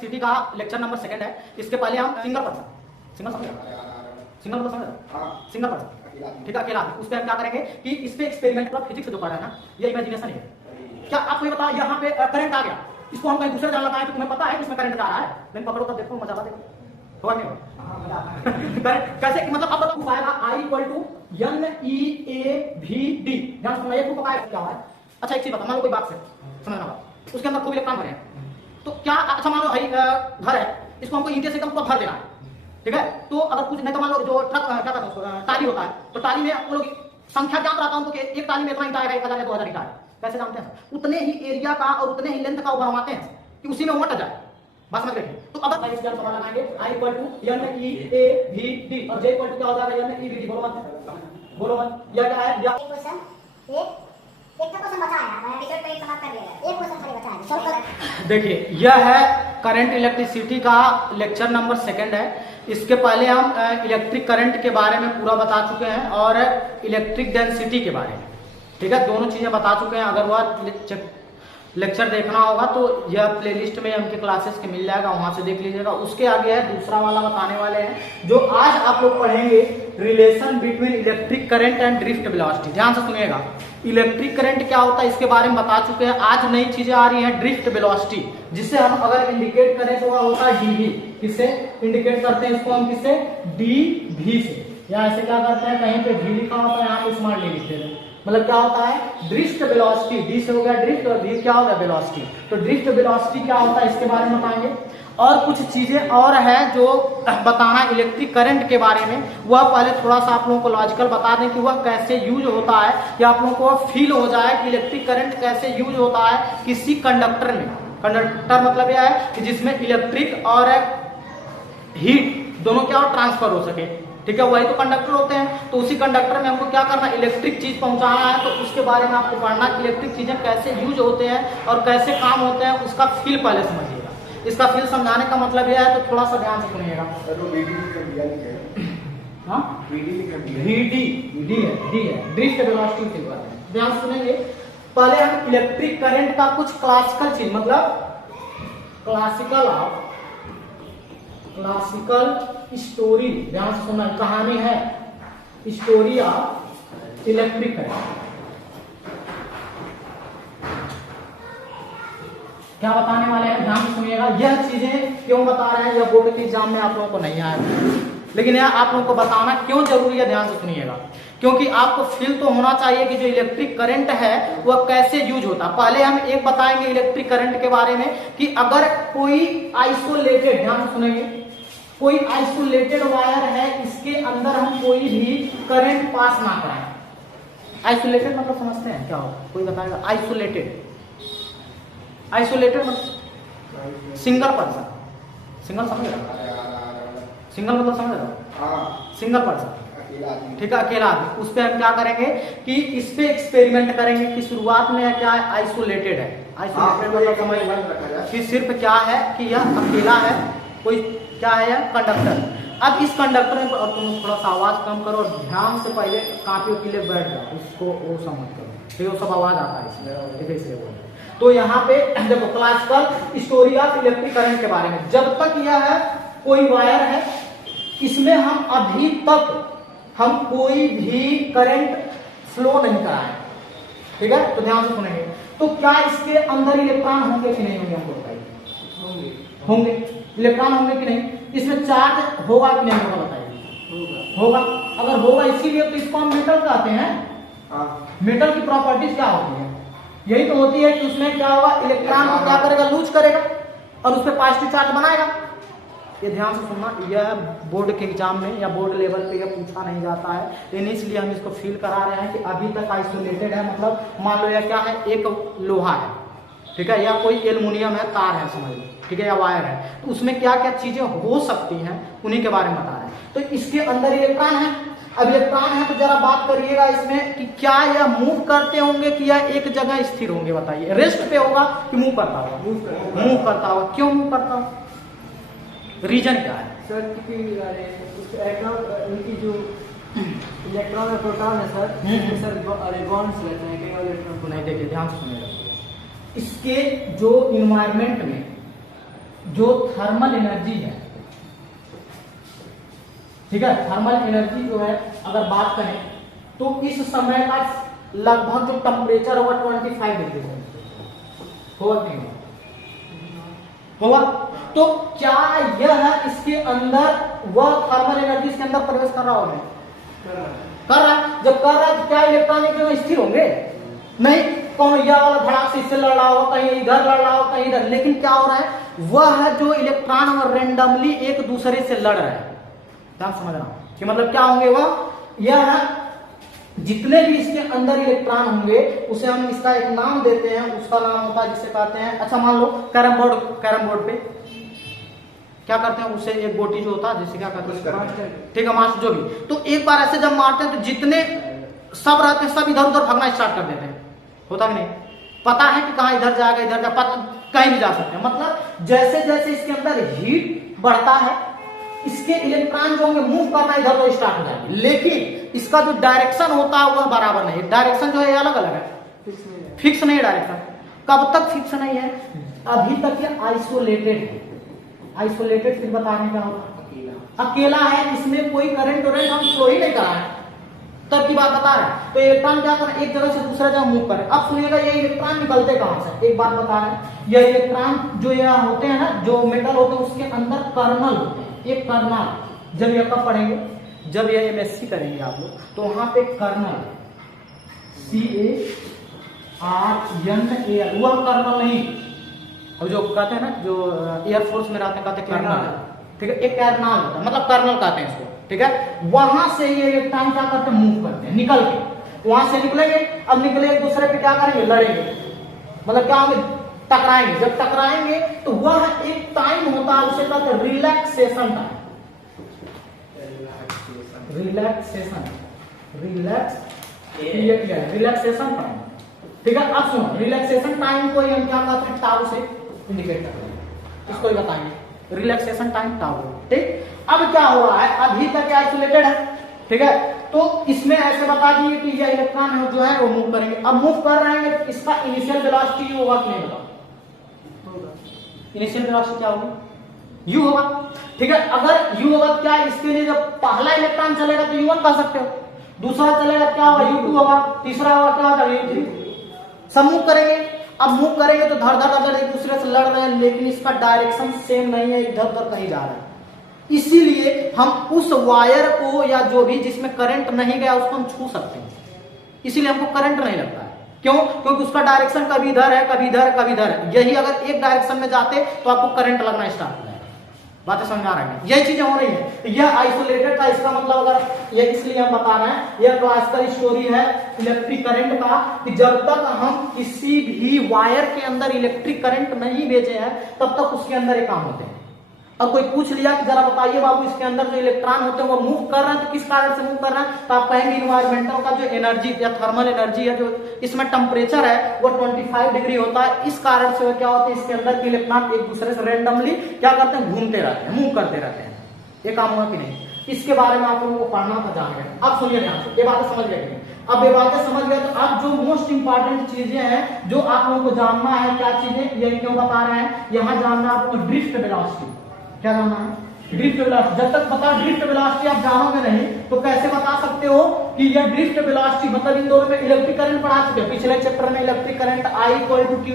City का lecture number 2 है। इसके पहले हम सिंगल पर्सन, सिंगल समझ सिंगल मतलब समझ सिंगल पर्सन, ठीक है, अकेला। उस पर हम क्या करेंगे कि इस पे एक्सपेरिमेंट मतलब फिजिक्स जो पढ़ा है ना, ये इमेजिनेशन है। क्या आपको ये बताओ, यहाँ पे करंट आ गया, इसको हम कहीं दूसरे जगह लगाएं तो तुम्हें पता है कि इसमें करंट आ रहा है, लेकिन पकड़ो तब देखो मजा देखो होगा नहीं होगा। कैसे मतलब अब बताओ पाएगा I = NeAVD। ध्यान सुनना, ये प्रूफ क्या है। अच्छा एक चीज बता, मान लो कोई बात से समझना होगा, उसके अंदर खूब इलेक्ट्रॉन भरे हैं, तो क्या अच्छा मान लो घर है, इसको हमको ईंटे से एकदम पूरा भर देना है, ठीक है। तो अगर कुछ नहीं तो मान लो जो ट्रक क्या कहते हैं टाली होता है, तो टाली में वो लोग संख्या क्या बताता हूँ कि एक टाली में इतना ईंटा आएगा, 1000 या 2000 ईंटा है। कैसे जानते हैं? उतने ही एरिया का और उतने ही लेंथ का बनवाते हैं कि उसी में वट जाए। बस समझ रहे। तो अब इसका पता लगाएंगे I = NeAVD और J = क्या हो जाएगा NeVD। बोलो मत या क्या है या क्वेश्चन एक क्वेश्चन बचा है, मैं एपिसोड पे समाप्त कर दिया। एक क्वेश्चन खाली बचा है, सॉल्व कर। देखिए यह है करंट इलेक्ट्रिसिटी का लेक्चर नंबर 2 है। इसके पहले हम इलेक्ट्रिक करंट के बारे में पूरा बता चुके हैं और इलेक्ट्रिक डेंसिटी के बारे में, ठीक है, दोनों चीजें बता चुके हैं। अगर वह लेक्चर देखना होगा तो यह प्लेलिस्ट में उनके क्लासेस के मिल जाएगा, वहां से देख लीजिएगा। उसके आगे है दूसरा वाला बताने वाले हैं जो आज आप लोग पढ़ेंगे, relation between electric current and drift velocity. ध्यान से सुनिएगा, इलेक्ट्रिक करंट क्या होता है इसके बारे में बता चुके हैं। आज नई चीजें आ रही है, ड्रिफ्ट वेलोसिटी, जिसे हम अगर इंडिकेट करें तो वह होता है डीवी। किससे इंडिकेट करते हैं इसको हम? किससे? डीवी से। या ऐसे क्या करते हैं, कहीं पे वी लिखा होता है, यहाँ पे स्मॉल डी लिखते हैं। मतलब क्या होता है, ड्रिफ्ट वेलोसिटी। डी से हो गया ड्रिफ्ट और वी क्या हो गया वेलोसिटी। तो ड्रिफ्ट वेलोसिटी क्या होता है इसके बारे में बताएंगे। और कुछ चीजें और है जो बताना इलेक्ट्रिक करंट के बारे में, वह पहले थोड़ा सा आप लोगों को लॉजिकल बता दें कि वह कैसे यूज होता है, कि आप लोगों को फील हो जाए कि इलेक्ट्रिक करंट कैसे यूज होता है किसी कंडक्टर में। कंडक्टर मतलब यह है कि जिसमें इलेक्ट्रिक और हीट दोनों क्या और ट्रांसफर हो सके, ठीक है, वही तो कंडक्टर होते हैं। तो उसी कंडक्टर में हमको क्या करना, इलेक्ट्रिक चीज पहुंचाना है। तो उसके बारे में आपको पढ़ना कि इलेक्ट्रिक चीजें कैसे यूज होते हैं और कैसे काम होते हैं, उसका फील पहले समझिएगा। इसका फील समझाने का मतलब यह है, तो थोड़ा सा ध्यान से सुनिएगा। डी है ड्रिफ्ट वेलोसिटी के बारे में ध्यान सुनेंगे। पहले हम इलेक्ट्रिक करंट का कुछ क्लासिकल चीज मतलब क्लासिकल स्टोरी, ध्यान से सुनना, कहानी है स्टोरी ऑफ इलेक्ट्रिक करंट। क्या बताने वाले हैं, ध्यान से सुनिएगा। यह चीजें क्यों बता रहे हैं, यह बोर्ड के एग्जाम में आप लोगों को नहीं आया, लेकिन यह आप लोगों को बताना क्यों जरूरी है, ध्यान से सुनिएगा। क्योंकि आपको फील तो होना चाहिए कि जो इलेक्ट्रिक करंट है वह कैसे यूज होता है। पहले हम एक बताएंगे इलेक्ट्रिक करंट के बारे में कि अगर कोई आइसोलेटेड, ध्यान से सुनेंगे, कोई आइसोलेटेड वायर है, इसके अंदर हम कोई भी करंट पास ना कराएं। आइसोलेटेड मतलब समझते हैं क्या हो, कोई बताएगा? आइसोलेटेड मतलब सिंगल पर्सन, सिंगल समझ रहे, सिंगल मतलब समझ रहे, सिंगल पर्सन, ठीक है, अकेला आदमी। उस पे हम क्या करेंगे कि इस पे एक्सपेरिमेंट करेंगे कि शुरुआत में क्या है, आइसोलेटेड है। आइसोलेटेड मतलब समझ कि सिर्फ क्या है कि यह अकेला है, कोई क्या है यह कंडक्टर। अब इस कंडक्टर में, और तुम थोड़ा सा आवाज कम करो और ध्यान से पहले काफी के लिए बैठ जाओ, उसको वो समझ करो, ठीक है, वो सब आवाज आता है इसमें, ठीक है, इसलिए बोल। तो यहाँ पे देखो classical story of electric current के बारे में। जब तक यह है कोई वायर है, इसमें हम अभी तक हम कोई भी करंट फ्लो नहीं कराए, ठीक है, तो ध्यान से सुनेंगे। तो क्या इसके अंदर इलेक्ट्रॉन होंगे कि नहीं होंगे, हमको बताइए। होंगे, इलेक्ट्रॉन होंगे कि नहीं, इसमें चार्ज होगा कि नहीं होगा, बताइए। होगा। अगर होगा, इसीलिए तो इसको हम मेटल कहते हैं। मेटल की प्रॉपर्टीज क्या होती है, यही तो होती है कि उसमें क्या होगा, इलेक्ट्रॉन को क्या करेगा, लूज करेगा और उस पर पॉजिटिव चार्ज बनाएगा। ये ध्यान से सुनना, यह बोर्ड के एग्जाम में या बोर्ड लेवल पे यह पूछा नहीं जाता है, लेकिन इसलिए हम इसको फील करा रहे हैं कि अभी तक आइसोलेटेड है। मतलब मान लो यह क्या है, एक लोहा है, ठीक है, या कोई एल्युमिनियम है, तार है, समझ लो, ठीक है, या वायर है। तो उसमें क्या क्या चीजें हो सकती हैं, उन्हीं के बारे में बता रहे हैं। तो इसके अंदर इलेक्ट्रॉन है। अब इलेक्ट्रॉन है तो जरा बात करिएगा इसमें कि क्या यह मूव करते होंगे कि यह एक जगह स्थिर होंगे, बताइए। रेस्ट पे होगा कि मूव करता होगा? मूव करता होगा। क्यों मूव करता होगा, रीजन क्या है सर? उनकी जो इलेक्ट्रॉन और प्रोटॉन है सर, बॉन्ड्स रहते हैं, कई इलेक्ट्रॉन को नहीं। देखिए ध्यान से सुनिएगा, इसके जो इन्वायरमेंट में जो थर्मल एनर्जी है, ठीक है, थर्मल एनर्जी जो है अगर बात करें तो इस समय का लगभग जो टेम्परेचर होगा 25 डिग्री होगा, नहीं होगा। तो क्या यह इसके अंदर वह थर्मल एनर्जी इसके अंदर प्रवेश कर रहा होगा? कर रहा है। जब कर रहा है तो क्या इलेक्ट्रॉन एक जगह स्थिर होंगे? नहीं, कौन यह वाला धड़ाक से इससे लड़ रहा हो, कहीं इधर लड़ रहा हो, कहीं इधर। लेकिन क्या हो रहा है, वह जो इलेक्ट्रॉन और रेंडमली एक दूसरे से लड़ रहा है। ध्यान समझना कि मतलब क्या होंगे, वह यह जितने भी इसके अंदर इलेक्ट्रॉन होंगे उसे हम इसका एक नाम देते हैं, उसका नाम होता है जिसे कहते हैं, अच्छा मान लो कैरम बोर्ड पे क्या करते हैं, उसे एक गोटी जो होता है जिसे क्या कहते हैं, ठीक है, मास्टर जो भी। तो एक बार ऐसे जब मारते हैं तो जितने सब रहते हैं सब इधर उधर भागना स्टार्ट कर देते हैं, होता कि नहीं? पता है कि कहां इधर जाएगा, इधर जा, कहीं भी जा सकते हैं। मतलब जैसे जैसे इसके अंदर हीट बढ़ता है इसके इलेक्ट्रॉन जो होंगे मूव करना इधर उधर स्टार्ट हो जाएंगे, लेकिन इसका जो डायरेक्शन होता है वह बराबर नहीं है। डायरेक्शन जो है अलग अलग है, फिक्स नहीं है डायरेक्शन। कब तक फिक्स नहीं है? अभी तक ये आइसोलेटेड है। आइसोलेटेड फिर बता रहे क्या होगा, अकेला है, इसमें कोई करंट हम फ्लो ही नहीं कर रहा है, तब की बात बता रहे हैं। तो इलेक्ट्रॉन क्या कर एक जगह से दूसरा जगह मूव करे। अब सुनिएगा ये इलेक्ट्रॉन निकलते कहां से, एक बात बता रहे हैं, ये इलेक्ट्रॉन जो यहाँ होते हैं ना, जो मेटल होते हैं उसके अंदर कर्नल होते हैं। एक कर्नल जब ये कब पढ़ेंगे, जब ये एमएससी करेंगे आप लोग, तो वहां पे कर्नल CARNAL, वह कर्नल नहीं, और जो कहते हैं ना, जो एयरफोर्स में रहते हैं कहते हैं कर्नल, ठीक है, एक कर्नल होता है, मतलब कर्नल कहते हैं इसको, ठीक है। वहां से ये इलेक्ट्रॉन क्या करते हैं, मूव करते हैं, निकल के वहां से निकलेंगे। अब निकले एक दूसरे पे क्या करेंगे, लड़ेंगे, मतलब क्या होंगे, टकराएंगे। जब टकराएंगे तो वह एक टाइम होता है, उसे कहते हैं रिलैक्सेशन टाइम। रिलैक्सेशन टाइम, ठीक है। अब सुनो, रिलैक्सेशन टाइम को हम क्या कहते हैं, टाउ से इंडिकेट करते हैं, इसको ही बताएंगे रिलैक्सेशन टाइम टाउ, ठीक। अब क्या हुआ है, अभी तक आइसोलेटेड है, ठीक है। तो इसमें ऐसे बता दिए कि ये इलेक्ट्रॉन जो है वो मूव करेंगे। अब मूव कर रहे हैं, इसका इनिशियल वेलोसिटी होगा कि नहीं होगा, इनिशियल वेलोसिटी क्या होगी, u होगा, ठीक है। अगर u होगा क्या, इसके लिए जब पहला इलेक्ट्रॉन चलेगा तो u1 कह सकते हो, दूसरा चलेगा क्या होगा, u2 होगा, तीसरा होगा क्या होगा, u3। सब मूव करेंगे। अब मूव करेंगे तो धड़ धड़ धड़ एक दूसरे से लड़ रहे हैं, लेकिन इसका डायरेक्शन सेम नहीं है, इधर उधर कहीं जा रहा है। इसीलिए हम उस वायर को या जो भी जिसमें करंट नहीं गया उसको हम छू सकते हैं, इसीलिए हमको करंट नहीं लगता है। क्यों? क्योंकि उसका डायरेक्शन कभी इधर है, कभी इधर, कभी इधर है। यही अगर एक डायरेक्शन में जाते तो आपको करंट लगना स्टार्ट हो जाएगा। बातें समझ आ रही है, यही चीजें हो रही है। यह आइसोलेटेड था, इसका मतलब अगर ये इसलिए हम बता रहे हैं, यह क्लासिकल स्टोरी है इलेक्ट्रिक करंट का, कि जब तक हम किसी भी वायर के अंदर इलेक्ट्रिक करंट नहीं भेजे हैं तब तक उसके अंदर ये काम होते हैं। अब कोई पूछ लिया कि जरा बताइए बाबू, इसके अंदर जो इलेक्ट्रॉन होते हैं वो मूव कर रहे हैं, तो किस कारण से मूव कर रहे हैं, तो आप कहेंगे इन्वायरमेंटल का जो एनर्जी या थर्मल एनर्जी है, जो इसमें टेम्परेचर है वो 25 डिग्री होता है, इस कारण से क्या होता है, इसके अंदर के इलेक्ट्रॉन एक दूसरे से रेंडमली क्या करते हैं, घूमते रहते हैं, मूव करते रहते हैं। ये काम हुआ कि नहीं, इसके बारे में आप लोगों को पढ़ना था, जान गए। अब सुनिए ध्यान से, ये बातें समझ गए। अब ये बातें समझ गए तो अब जो मोस्ट इंपॉर्टेंट चीजें हैं जो आप लोगों को जानना है, क्या चीजें, ये क्यों बता रहे हैं, यहाँ जानना आपको ड्रिफ्ट वेलोसिटी। क्या जानना है, ड्रिफ्ट वेलोसिटी। जब तक पता ड्रिफ्ट वेलोसिटी आप जानोगे नहीं तो कैसे बता सकते हो कि यह ड्रिफ्ट वेलोसिटी, मतलब इन दोनों में इलेक्ट्रिक करंट पढ़ा चुके हैं पिछले चैप्टर में, इलेक्ट्रिक करंट I = Q/T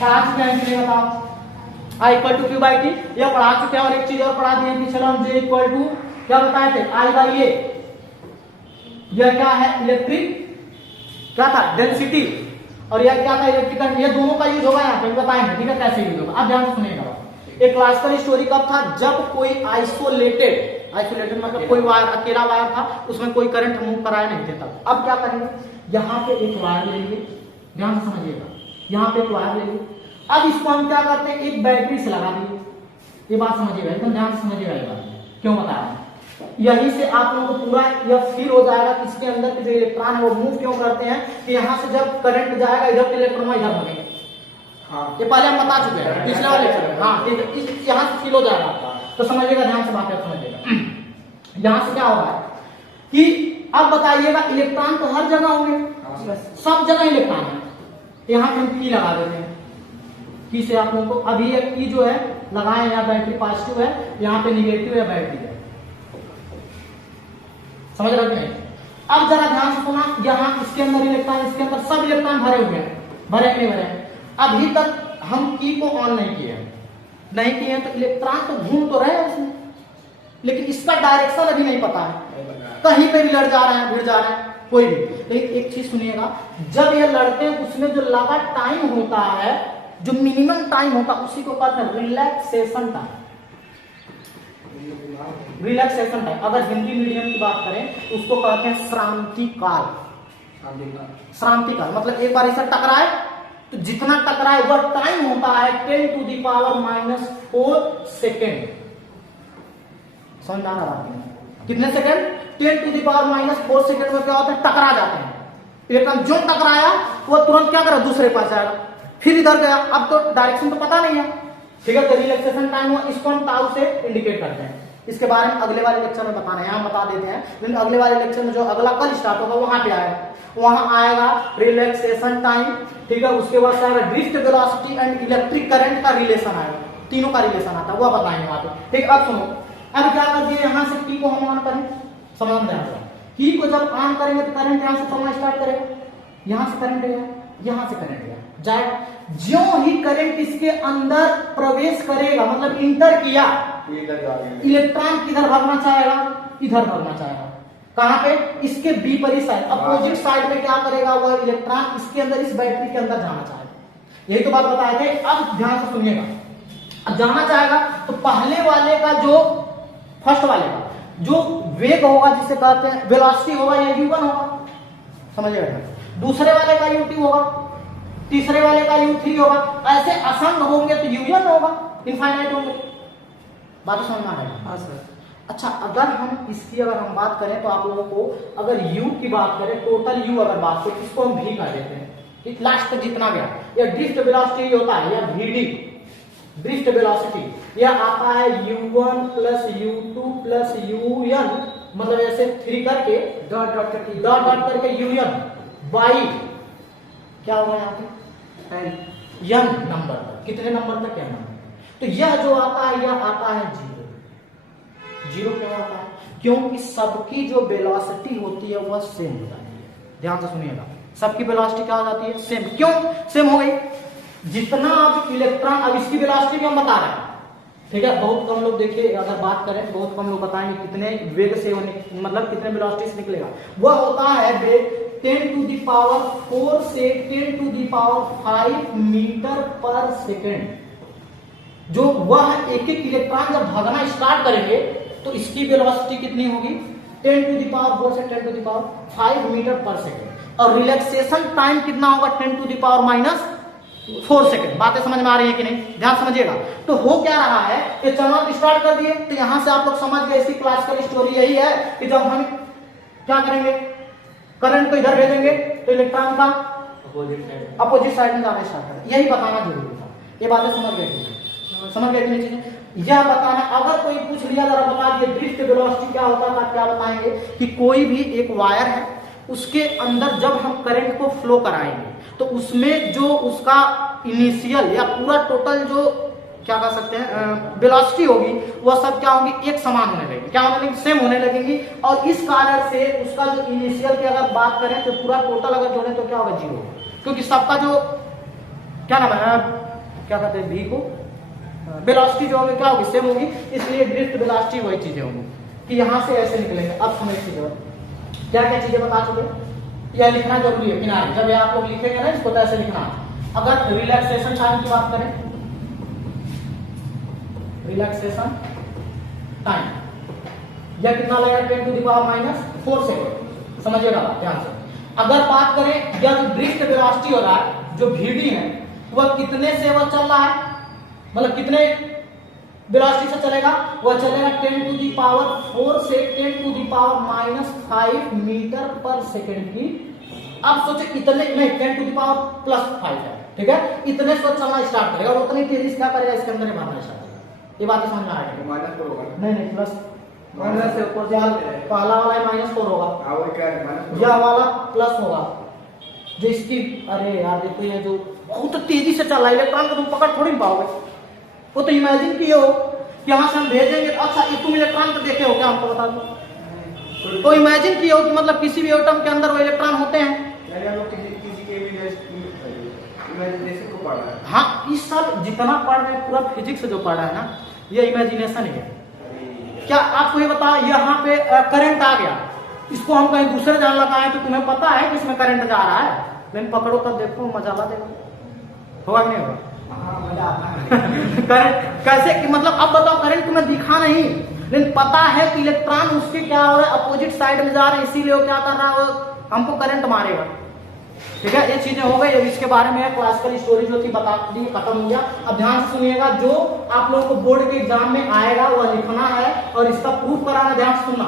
पढ़ा चुके हैं कि नहीं, बताओ। I = Q/T यह पढ़ा चुके हैं। और एक चीज और पढ़ा दिए पिछले हम, J = क्या बताए थे, I/A। यह क्या है, इलेक्ट्रिक क्या था, डेंसिटी, और यह क्या था, इलेक्ट्रिक करंट। ये दोनों का यूज होगा यहाँ पे, बताएंगे, ठीक है, कैसे यूज होगा। अब ध्यान से सुनिएगा। एक क्लासिकल स्टोरी कब था, जब कोई आइसोलेटेड मतलब कोई वायर, अकेला वायर था, उसमें कोई करंट मूव कराया नहीं थे तब। अब क्या करेंगे, यहाँ पे एक वायर ले लिए, ध्यान से समझिएगा, यहाँ पे एक वायर ले लिए। अब इसको हम क्या करते हैं, एक बैटरी से लगा दिए। ये बात समझिएगा, एकदम ध्यान से समझिएगा, ये बात क्यों बता रहे हैं। यहीं से आप लोगों को पूरा यह फील हो जाएगा कि इसके अंदर के जो इलेक्ट्रॉन है वो मूव क्यों करते हैं, कि यहाँ से जब करंट जाएगा इधर के इलेक्ट्रॉन इधर भागेंगे। हाँ, ये पहले हम बता चुके हैं पिछले वाले लेक्चर में। हाँ, यहाँ से फील हो जाएगा आपका, तो समझिएगा, ध्यान से बात समझिएगा। यहाँ से क्या हो रहा है कि अब बताइएगा, इलेक्ट्रॉन तो हर जगह होंगे, सब जगह इलेक्ट्रॉन है। यहाँ पे हम पी लगा देते हैं, की से आप लोगों को अभी एक की जो है लगाए, यहाँ बैटरी पॉजिटिव है, यहाँ पे निगेटिव है बैटरी है, समझ रहे नहीं? अब जरा ध्यान से सुना, यहाँ इसके अंदर इलेक्ट्रॉन, इसके अंदर सब इलेक्ट्रॉन भरे हुए हैं, भरे नहीं भरे हैं? अभी तक हम की को ऑन नहीं किए हैं, नहीं किए हैं, तो इलेक्ट्रॉन तो घूम तो रहे हैं इसमें, लेकिन इसका डायरेक्शन अभी नहीं पता है, कहीं पे भी लड़ जा रहे हैं, भिड़ जा रहे हैं, कोई भी। लेकिन एक चीज सुनिएगा, जब ये लड़ते हैं उसमें जो लगा टाइम होता है, जो मिनिमम टाइम होता है, उसी को कहते हैं रिलैक्सेशन टाइम। रिलैक्सेशन टाइम, अगर हिंदी मीडियम की बात करें तो उसको कहते हैं श्रांति काल। श्रांति काल मतलब एक बार इसे टकराए तो जितना टकराए वह टाइम होता है 10⁻⁻⁴ सेकेंड। समझ में आ रहा है? कितने सेकेंड? 10⁻⁻⁴ सेकेंड में क्या होता है, टकरा जाते हैं इलेक्ट्रॉन। जो टकराया वो तुरंत क्या करा, दूसरे पास जाएगा, फिर इधर गया, अब तो डायरेक्शन तो पता नहीं है, ठीक है? तो रिलैक्सेशन टाइम हुआ, इसको हम टाउ से इंडिकेट करते हैं। इसके बारे में अगले वाले लेक्चर में बताना है, यहाँ बता देते हैं, लेकिन अगले वाले लेक्चर में जो अगला कल स्टार्ट होगा वहां पे आएगा, वहां आएगा रिलैक्सेशन टाइम, ठीक है? उसके बाद आएगा drift velocity and electric current का रिलेशन आएगा, तीनों का रिलेशन आता है, वह बताएंगे वहां पे, ठीक? अब सुनो, अब क्या कर दिए, यहाँ से की को हम ऑन करें, समझ में आता है? की को जब ऑन करेंगे तो करंट यहाँ से चलना स्टार्ट करेगा, यहाँ से करंट गया, यहाँ से करंट गया जाए, ज्यों ही करंट इसके अंदर प्रवेश करेगा, मतलब इंटर किया, इलेक्ट्रॉन किधर भागना चाहेगा, इधर भागना चाहेगा। कहां पे? इसके विपरीत साइड, अपोजिट साइड में क्या करेगा, वह इलेक्ट्रॉन इसके अंदर, इस बैटरी के अंदर जाना चाहेगा। यही तो बात बताए थे। अब ध्यान से सुनिएगा, अब जाना चाहेगा तो पहले वाले का जो, फर्स्ट वाले का जो वेग होगा, जिसे कहते हैं वेलोसिटी होगा, या u1 होगा, समझिएगा? दूसरे वाले का u2 होगा, तीसरे वाले का u3 होगा, ऐसे असंख्य होंगे तो un होगा, इनफाइनाइट होंगे। बात समझ में आ रही है? हाँ सर। अच्छा, अगर हम इसकी अगर हम बात करें तो आप लोगों को, अगर u की बात करें, टोटल u अगर बात करें, इसको हम v कर देते हैं, लास्ट तक जितना गया, या ड्रिफ्ट वेलोसिटी होता है, या vd ड्रिफ्ट वेलोसिटी, यह आता है u1 plus u2 plus un, मतलब ऐसे 3 करके डॉट डॉट करके un बाई क्या होगा यहाँ पे, n नंबर तक, कितने नंबर तक, n नंबर। तो यह जो आता है, यह आता है 0। 0 क्यों आता है? क्योंकि सबकी जो वेलोसिटी होती है वह सेम हो जाती है। ध्यान से सुनिएगा, सबकी वेलोसिटी क्या हो जाती है, सेम। क्यों सेम हो गई? जितना अब इलेक्ट्रॉन, अब इसकी वेलोसिटी भी हम बता रहे हैं, ठीक है? बहुत कम लोग, देखिए अगर बात करें, बहुत कम लोग बताएंगे कितने वेग से, मतलब कितने वेलोसिटी से निकलेगा। वह होता है वेग 10⁻⁴ से 10⁵ मीटर पर सेकेंड। जो वह एक एक इलेक्ट्रॉन जब भागना स्टार्ट करेंगे तो इसकी वेलोसिटी कितनी होगी, 10⁻⁴ से 10⁵ मीटर पर सेकेंड, और रिलैक्सेशन टाइम कितना होगा, 10⁻⁴ सेकेंड। बातें समझ में आ रही है कि नहीं? ध्यान समझिएगा। तो हो क्या रहा है, ये चलना स्टार्ट कर दिए, तो यहां से आप लोग समझ गए, इसकी क्लासिकल स्टोरी यही है कि जब हम क्या करेंगे, करंट को इधर भेजेंगे तो इलेक्ट्रॉन का अपोजिट साइड में जाना स्टार्ट करें। यही बताना जरूरी था। ये बातें समझ गए, समझ गए कि नहीं? यह बताना, अगर कोई पूछ लिया जरा बता दिए ड्रिफ्ट वेलोसिटी क्या होता था, क्या बताएंगे कि कोई भी एक वायर है, उसके अंदर जब हम करंट को फ्लो कराएंगे तो उसमें जो उसका इनिशियल या पूरा टोटल जो क्या कह सकते हैं वेलोसिटी होगी, वह सब क्या होगी, एक समान होने लगेगी। क्या होने लगेगी? सेम होने लगेगी। और इस कारण से उसका जो इनिशियल की अगर बात करें तो पूरा टोटल अगर जोड़े तो क्या होगा, 0, क्योंकि सबका जो क्या नाम है, क्या कहते हैं, v को वेलोसिटी जो होगी क्या होगी, सेम होगी। इसलिए ड्रिफ्ट वेलोसिटी वही चीजें होंगी कि यहाँ से ऐसे निकलेंगे। अब समझ लीजिए क्या क्या चीजें बता चुके, यह लिखना जरूरी है किनारे, जब आप लोग लिखेंगे ना इसको तो ऐसे लिखना। अगर रिलैक्सेशन टाइम की बात करें, रिलैक्सेशन टाइम यह कितना लगेगा, 10⁻⁻⁴ सेकेंड। समझिएगा ध्यान से। अगर बात करें यह जो ड्रिफ्ट वेलोसिटी हो रहा है, जो vd है, वह कितने से वह चल रहा है, मतलब कितने वेलोसिटी से चलेगा, वह चलेगा 10⁻⁴ से 10⁻⁻⁵ मीटर पर सेकेंड की। अब सोचे इतने नहीं, 10⁻+5 है, ठीक है? इतने से चलना स्टार्ट करेगा और उतनी तेजी से क्या करेगा, इसके अंदर भागना स्टार्ट करेगा। ये बात समझ में आ रही है? नहीं प्लस से ऊपर पहला वाला -4 होगा, यह वाला प्लस होगा, जो इसकी, अरे यार देखो ये जो बहुत तेजी से चल रहा है, इलेक्ट्रॉन को तुम पकड़ थोड़ी नहीं पाओगे। वो तो इमेजिन किए हो कि यहाँ से हम भेजेंगे, अच्छा ये तुम इलेक्ट्रॉन को देखे हो क्या, हमको बता दो। तो इमेजिन किए हो कि मतलब किसी भी एटम के अंदर वो इलेक्ट्रॉन होते हैं। हाँ, इस साल जितना पढ़ रहे हैं पूरा फिजिक्स जो पढ़ रहा है ना, ये इमेजिनेशन ही है। क्या आपको ये बता, यहाँ पे करंट आ गया, इसको हम कहीं दूसरे जगह लगाएं तो तुम्हें पता है कि इसमें करंट जा रहा है, लेकिन पकड़ो तब देखो मजा ला देगा, होगा कि नहीं होगा? करंट कैसे कि मतलब अब बताओ, करंट तुम्हें दिखा नहीं, लेकिन पता है कि इलेक्ट्रॉन उसके क्या हो रहा है, अपोजिट साइड में जा रहे हैं, इसीलिए वो क्या कर रहा है, वो हमको करंट मारेगा। ठीक है, ये चीजें हो गई। अब इसके बारे में क्लासिकल स्टोरी जो थी बता दी, खत्म हो गया। अब ध्यान से सुनिएगा, जो आप लोगों को बोर्ड के एग्जाम में आएगा वह लिखना है और इसका प्रूफ कराना। ध्यान से सुनना,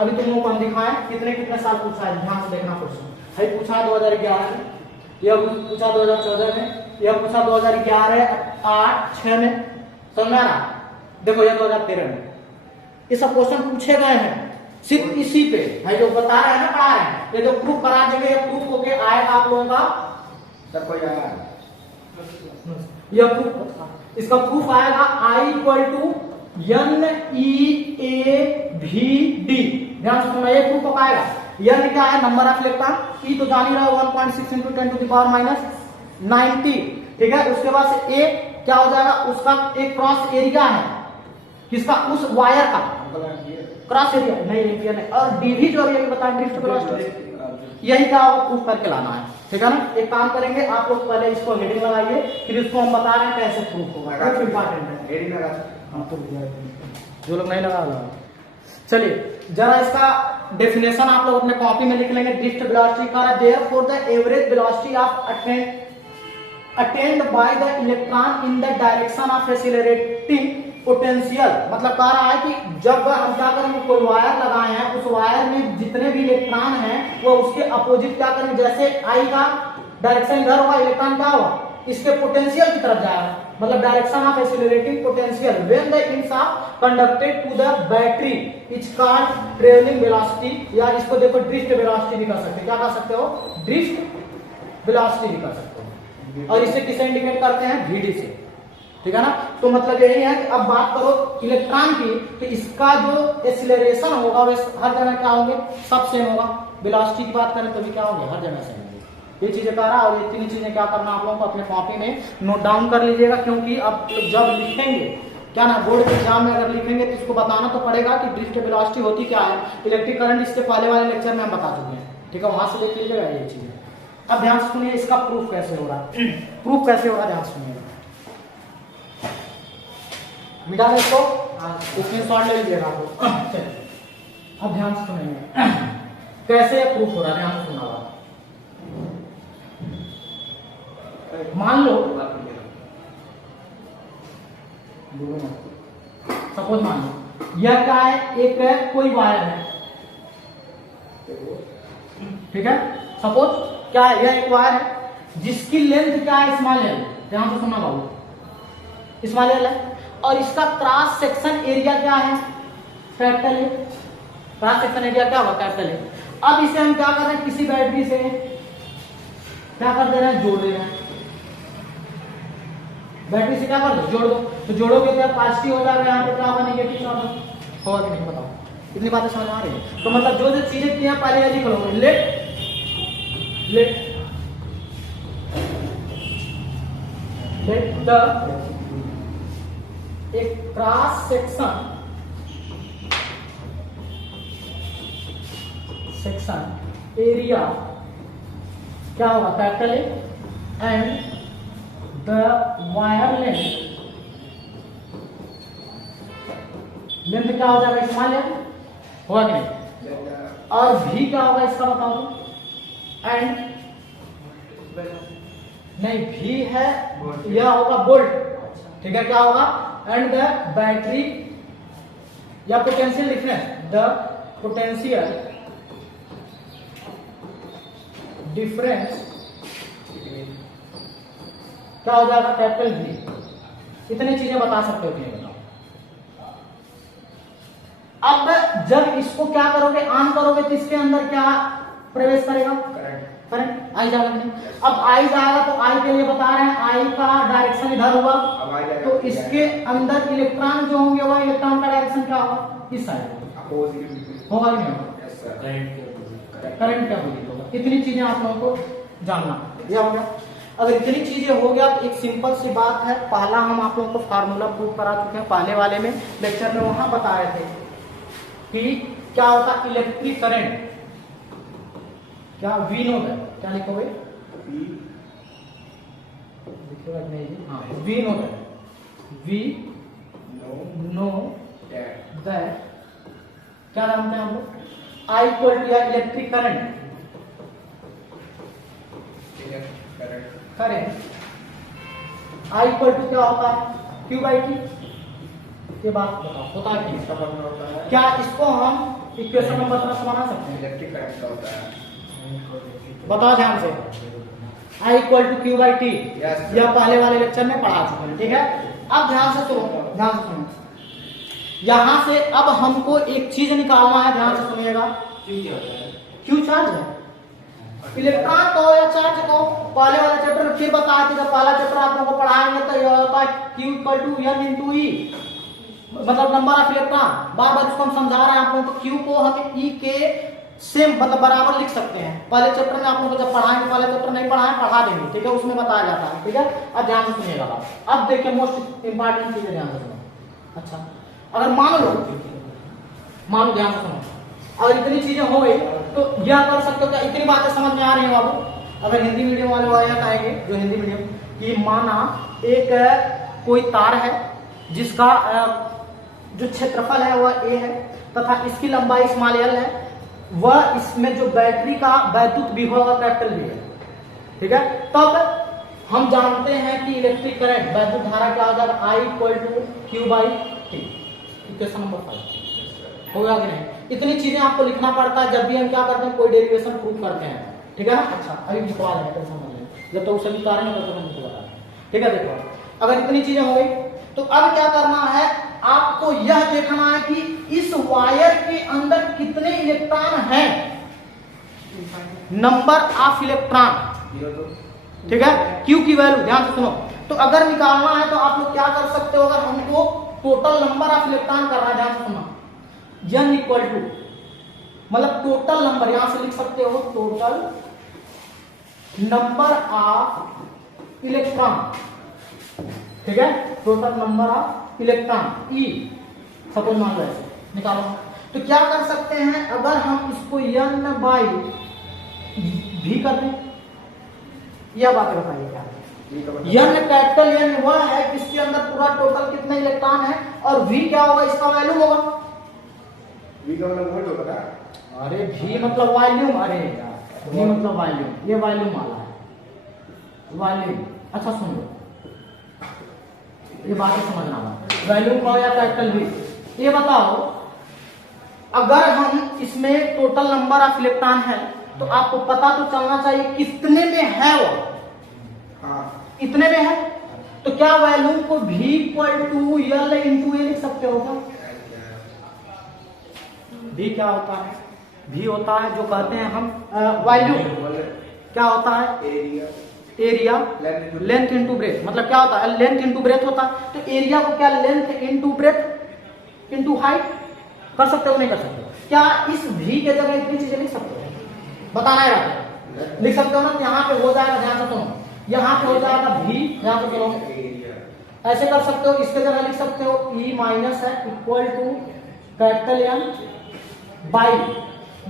अभी तुम लोगों को हम दिखाएं कितने कितने साल पूछा है, ध्यान से देखना क्वेश्चन है। पूछा 2011 में, यह पूछा 2014 में, यह पूछा 2011 8 6 में, समझ में आ रहा? देखो यह 2013 में ये सब क्वेश्चन पूछे गए हैं सिर्फ इसी पे भाई, जो बता रहे हैं ना, पढ़ा रहे हैं, ये जो प्रूफ करा देंगे, ये प्रूफ होके आएगा आप लोगों का। तब कोई आया यह प्रूफ, इसका प्रूफ आएगा I = NEAVD। ध्यान से सुनना, ये प्रूफ आएगा। N क्या है, नंबर ऑफ इलेक्ट्रॉन, E तो जान ही रहा 1.6 × 10⁻90। ठीक है, उसके बाद से A क्या हो जाएगा, उसका एक क्रॉस एरिया है, किसका, उस वायर का क्रॉस एरिया, नहीं एम्पियर नहीं। और डीवी जो अभी बताया ड्रिफ्ट वेलोसिटी, यही क्या होगा, प्रूफ करके लाना है। ठीक है ना, एक काम करेंगे, आप लोग पहले इसको हेडिंग लगाइए, फिर इसको हम बता रहे हैं कैसे प्रूफ होगा, बहुत इंपॉर्टेंट है। हेडिंग लगा, हाँ तो जो लोग नहीं लगा। चलिए जरा इसका डेफिनेशन आप लोग अपने कॉपी में लिख लेंगे। ड्रिफ्ट वेलोसिटी का therefore the average velocity of attend by the electron in the direction of accelerating potential. मतलब कह रहा है कि जब हम क्या करेंगे, कोई वायर लगाए हैं, उस वायर में जितने भी इलेक्ट्रॉन हैं वो उसके अपोजिट क्या करेंगे, जैसे आई का डायरेक्शन इधर होगा, इलेक्ट्रॉन क्या होगा, इसके पोटेंशियल की तरफ जाएगा, मतलब direction of accelerating potential. When the ends are conducted to the battery it's called travelling velocity, या इसको देखो ड्रिफ्ट वेलोसिटी भी कर सकते हैं। क्या कर सकते हो, ड्रिफ्ट वेलोसिटी भी कर सकते हो। और इसे किसे इंडिकेट करते हैं, VD से। ठीक है ना, तो मतलब यही है कि अब बात करो इलेक्ट्रॉन की, तो इसका जो एक्सीलरेशन होगा वो हर जगह क्या होंगे, सब सेम होगा। वेलोसिटी की बात करें तो भी क्या होंगे, हर जगह सेम होंगे। ये चीजें कह रहा है, और ये तीन चीजें क्या करना आप लोगों को अपने कॉपी में नोट डाउन कर लीजिएगा, क्योंकि अब जब लिखेंगे क्या ना, बोर्ड के एग्जाम में अगर लिखेंगे तो इसको बताना तो पड़ेगा कि ड्रिफ्ट वेलोसिटी होती क्या है। इलेक्ट्रिक करंट इसके पहले वाले लेक्चर में हम बता चुके हैं। ठीक है, वहां से देख लीजिएगा ये चीजें। अब ध्यान से सुनिए, इसका प्रूफ कैसे हो रहा है, प्रूफ कैसे हो रहा है, ध्यान सुनिएगा। मिटा दे इसको, स्क्रीनशॉट ले लीजिएगा आप लोग। अब ध्यान से सुनिए कैसे प्रूफ हो रहा है, ध्यान से सुना। मान लो सपोज मान लो यह क्या है, एक है कोई वायर है, ठीक है, सपोज क्या है, यह एक वायर है जिसकी लेंथ क्या है, स्मॉल एल। ध्यान से सुना बाबू, स्मॉल एल है, और इसका क्रॉस सेक्शन एरिया क्या है, capital A. Cross section area क्या होगा, कैपिटल ए। अब इसे हम क्या कर रहे हैं, किसी बैटरी से क्या कर दे रहे हैं, जोड़ दे रहे हैं। बैटरी से क्या कर दो, जोड़ दो, तो जोड़ोगे तो पॉजिटिव हो जाएगा, यहाँ पे क्या होगा, नेगेटिव होगा, नहीं बताओ। इतनी बातें समझ आ रही है? तो मतलब जो जो चीजें की हैं पहले लिख लो, लेट द एक क्रॉस सेक्शन एरिया क्या होगा, capital A, and the wire length क्या हो जाएगा, स्मॉल एल होगा कि नहीं, और भी क्या होगा इसका बताओ तो, एंड नहीं भी है, यह होगा वोल्ट। ठीक है, क्या होगा, एंड द बैटरी या पोटेंशियल लिखना है, द पोटेंशियल डिफरेंस क्या हो जाएगा, कैपिटल V। इतनी चीजें बता सकते हो कि नहीं बताओ। अब जब इसको क्या करोगे, ऑन करोगे तो इसके अंदर क्या प्रवेश करेगा, करंट आई जाएगा नहीं। अब आई जाएगा तो आई के लिए बता रहे हैं आई का डायरेक्शन इधर हुआ, तो इसके अंदर इलेक्ट्रॉन जो होंगे वह इलेक्ट्रॉन का डायरेक्शन क्या होगा, इस साइड होगा ही नहीं, करंट क्या होगा। इतनी चीजें आप लोगों को जानना यह हो गया। अगर इतनी चीजें हो गया तो एक सिंपल सी बात है, पहला हम आप लोगों को फार्मूला प्रूव करा चुके हैं पहले वाले में लेक्चर में, वहां बता रहे थे कि क्या होता है इलेक्ट्रिक करंट, क्या वी नोट है, क्या लिखोगे हाँ वी नोट है, वी नो दैट क्या जानते हैं हम लोग, I equal to electric current I equal to क्या होता है क्यू बाई टी। ये बात बताओ होता है कि क्या इसको हम इक्वेशन नंबर 10 बना सकते हैं, इलेक्ट्रिक करंट का होता है, बताओ ध्यान से, I equal to Q by T, यह पहले वाले लेक्चर में पढ़ा चुके हैं, ठीक है। अब ध्यान से सुनो, ध्यान से सुनो, यहां से अब हमको एक चीज निकालना है, ध्यान से सुनिएगा, क्यू चार्ज है, इलेक्ट्रॉन को या चार्ज को पहले वाले चैप्टर में फिर बताया था, जब पहला चैप्टर आप लोगों को पढ़ाएंगे तो यह होता है Q equal to n into e, मतलब नंबर ऑफ इलेक्ट्रॉन, बार बार इसको हम समझा रहे हैं आप लोगों को, Q को हम E के सेम मतलब बराबर लिख सकते हैं, पहले चैप्टर में आप लोगों को जब पढ़ाएंगे, पहले चैप्टर नहीं पढ़ाएं पढ़ा देंगे, ठीक है, उसमें बताया जाता है, ठीक है। अब ध्यान से सुनिएगा बात, अब देखिए मोस्ट इंपॉर्टेंट चीज है, ध्यान से सुनो। अच्छा अगर मान लो ध्यान से सुनो, अगर इतनी चीजें हो गई तो यह कर सकते हो, क्या इतनी बातें समझ में आ रही है बाबू। अगर हिंदी मीडियम वाले वाले कहेंगे जो हिंदी मीडियम की, माना एक कोई तार है जिसका जो क्षेत्रफल है वह a है तथा इसकी लंबाई स्मॉल l है, वह इसमें जो बैटरी का वैद्युत विभव है कैपिटल V है, ठीक है। तब हम जानते हैं कि इलेक्ट्रिक करंट वैद्युत धारा क्या हो जाएगा, I equal to Q by T, equation number 5 होगा कि नहीं। इतनी चीजें आपको लिखना पड़ता है जब भी हम क्या करते हैं, कोई डेरिवेशन प्रूव करते हैं, ठीक है ना। अच्छा अभी लिखवा दें तो समझ लें, जब तो सभी कारण है तो हम बता रहे हैं, ठीक है। देखो अगर इतनी चीजें हो गई तो अब क्या करना है, आपको यह देखना है कि इस वायर के अंदर कितने इलेक्ट्रॉन हैं, नंबर ऑफ इलेक्ट्रॉन, ठीक है, क्यू की वैल्यू, ध्यान से सुनो। तो अगर निकालना है तो आप लोग क्या कर सकते हो, अगर हमको टोटल नंबर ऑफ इलेक्ट्रॉन करना है, ध्यान से सुनो, n इक्वल टू मतलब टोटल नंबर, यहां से लिख सकते हो टोटल नंबर ऑफ इलेक्ट्रॉन, ठीक है, total number of electron E, suppose मान लो निकालो। तो क्या कर सकते हैं, अगर हम इसको n बाई v कर दें, यह बातें बताइए क्या है। n कैपिटल N वह है किसके अंदर पूरा टोटल कितने इलेक्ट्रॉन है, और v क्या होगा, इसका वैल्यू होगा, V का मतलब वोल्ट होगा ना, अरे V मतलब वॉल्यूम, अरे V मतलब वॉल्यूम, ये वॉल्यूम वाला है, वॉल्यूम। अच्छा सुन लो, ये बातें समझना है, वॉल्यूम का या कैपिटल V। ये बताओ अगर हम इसमें टोटल नंबर ऑफ इलेक्ट्रॉन है तो आपको पता तो चलना चाहिए कितने में है वो, हाँ इतने में है, तो क्या वॉल्यूम को V equal to L into A लिख सकते हो क्या। V क्या होता है, V होता है जो कहते हैं हम वॉल्यूम, क्या होता है एरिया लेंथ इंटू ब्रेथ, मतलब क्या होता है लेंथ इंटू ब्रेथ होता है, तो एरिया को क्या length into breadth into height कर सकते हो, नहीं कर सकते हो क्या, इस V के जगह इतनी चीजें लिख सकते हो, बताना है लिख सकते हो ना, यहाँ पे हो जाएगा, ध्यान से सुनो, यहाँ पे हो जाएगा V, यहाँ पे सुनो, ऐसे कर सकते हो, इसके जगह लिख सकते हो E माइनस है equal to capital M by,